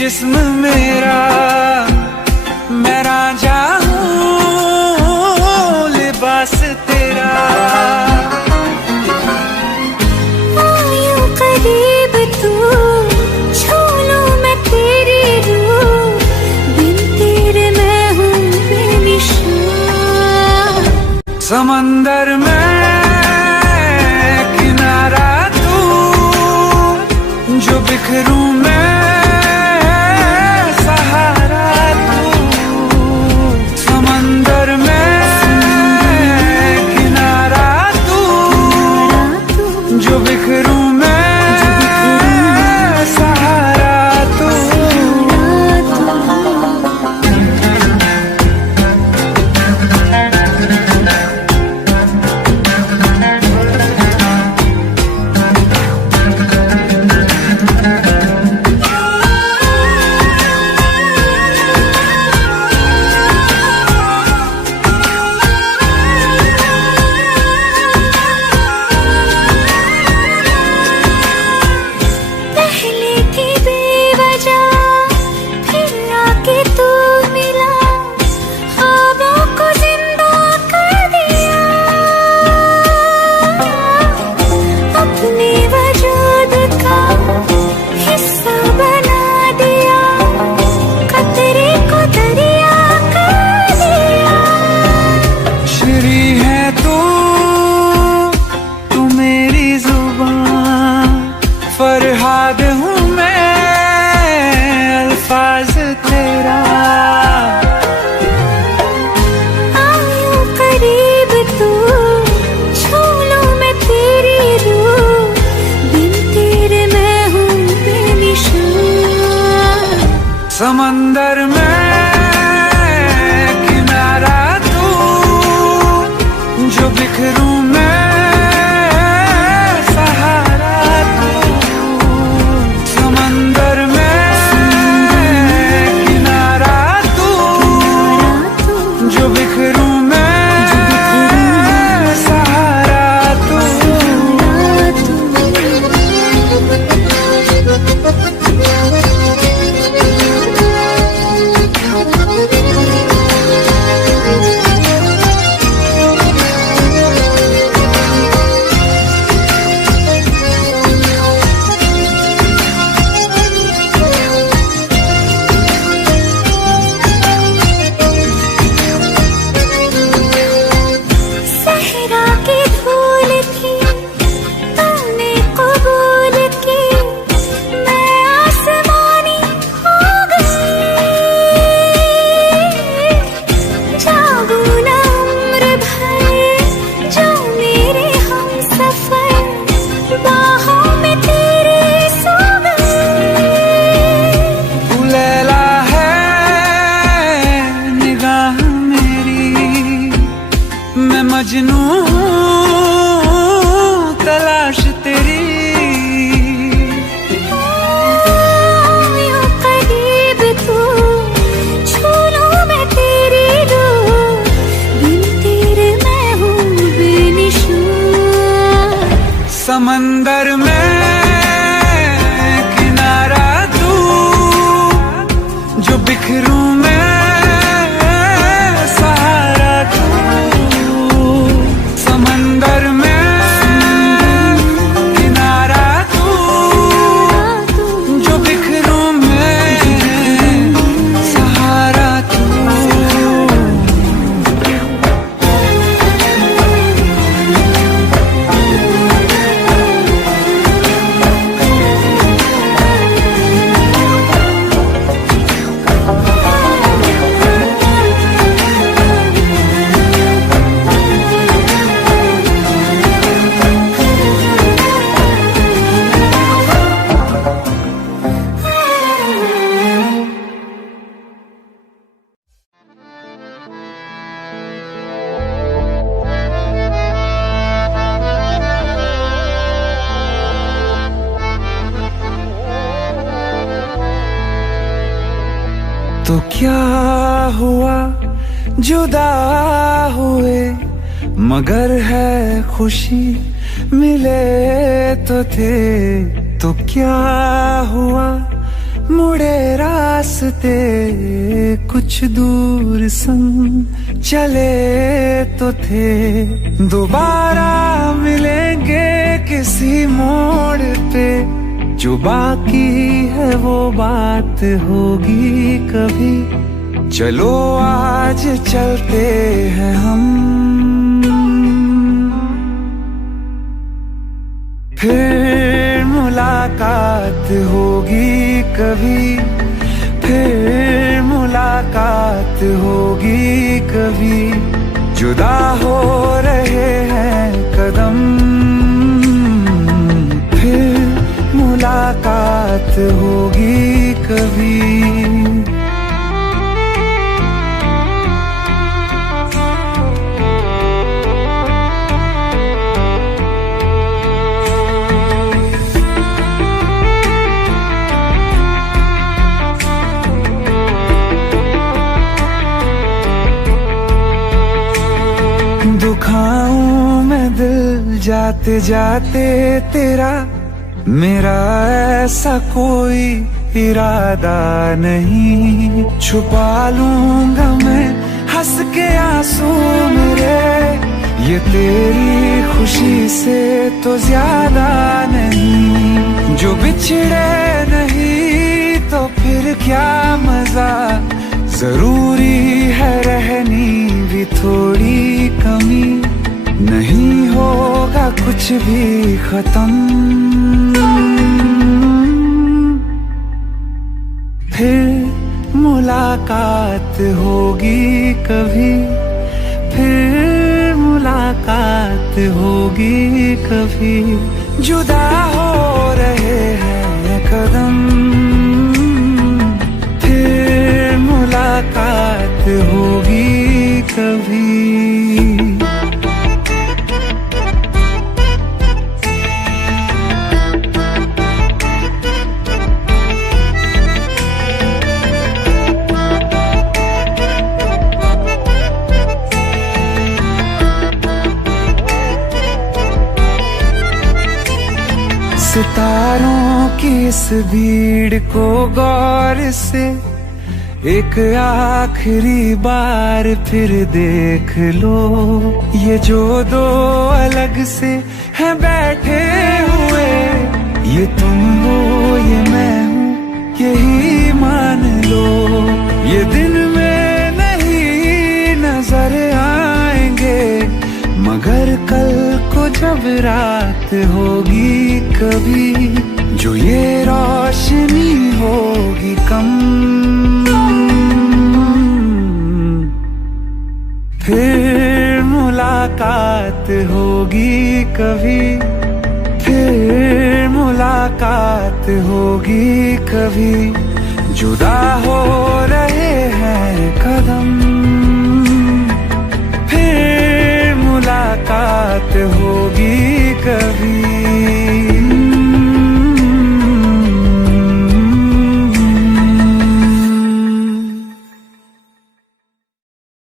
जिस्म मेरा, मैं रांझा हूँ लिबास तेरा। आयूं करीब तू, छू लूं मैं तेरी रूह, बिन तेरे मैं हूँ बेनिशान। समंदर में किनारा तू, जो बिखरूं मैं सहारा तू। समंदर में किनारा तू, जो बिखरूं मैं सहारा तू। पहले थी बेवजह, फिर आके तू मिला, ख्वाबों को जिंदा कर दिया। अपने वजूद का हिस्सा बना दिया, कतरे को दरिया कर दिया। श्री है तू मेरी जुबान, फरहाद हूँ मैं अल्फाज तेरा। आयूं करीब तू, छू लूं मैं तेरी रूह, बिन तेरे मैं हूँ बेनिशान। समंदर में किनारा तू, जो बिखरूं मैं सहारा तू। समंदर में किनारा तू, जो बिखरूं मैं सहारा तू। सहरा की धूल थी, तूने कबूल की, मैं आसमानी हो गई। जागू न उम्र भर, जो मेरे हमसफर, बाहों में तेरे सो गई। तू लैला है निगाह मेरी, मैं मजनू हूँ तलाश तेरी। आयूं करीब तू, छू लूं मैं तेरी रूह, बिन तेरे मैं हूँ बेनिशान। समंदर में किनारा तू, जो बिखरूं मैं सहारा तू। समंदर में किनारा तू, जो बिखरूं मैं सहारा तू। तो क्या हुआ जुदा हुए, मगर है खुशी मिले तो थे। तो क्या हुआ मुड़े रास्ते कुछ दूर संग चले तो थे, दोबारा मिलेंगे किसी मोड़ पे, जो बाकी है वो बात होगी कभी। चलो आज चलते हैं हम, फिर मुलाकात होगी कभी, फिर मुलाकात होगी कभी। जुदा हो रहे हैं कदम, फिर मुलाकात होगी कभी। दुखाऊं मैं दिल जाते जाते तेरा, मेरा ऐसा कोई इरादा नहीं। छुपा लूंगा मैं हंस के आंसू मेरे, ये तेरी खुशी से तो ज्यादा नहीं। जो बिछड़े नहीं तो फिर क्या मजा, जरूरी है रहनी भी थोड़ी कमी। नहीं होगा कुछ भी खत्म, फिर मुलाकात होगी कभी, फिर मुलाकात होगी कभी। जुदा हो रहे हैं कदम, फिर मुलाकात होगी कभी। सितारों की इस भीड़ को गौर से एक आखिरी बार फिर देख लो। ये जो दो अलग से हैं बैठे हुए, ये तुम हो ये मैं हूँ यही मान लो। ये दिन में नहीं नजर आएंगे, मगर कल को जब रात होगी कभी, जो ये रोशनी होगी कम, फिर मुलाकात होगी कभी, फिर मुलाकात होगी कभी। जुदा हो रहे हैं कदम, फिर मुलाकात होगी कभी।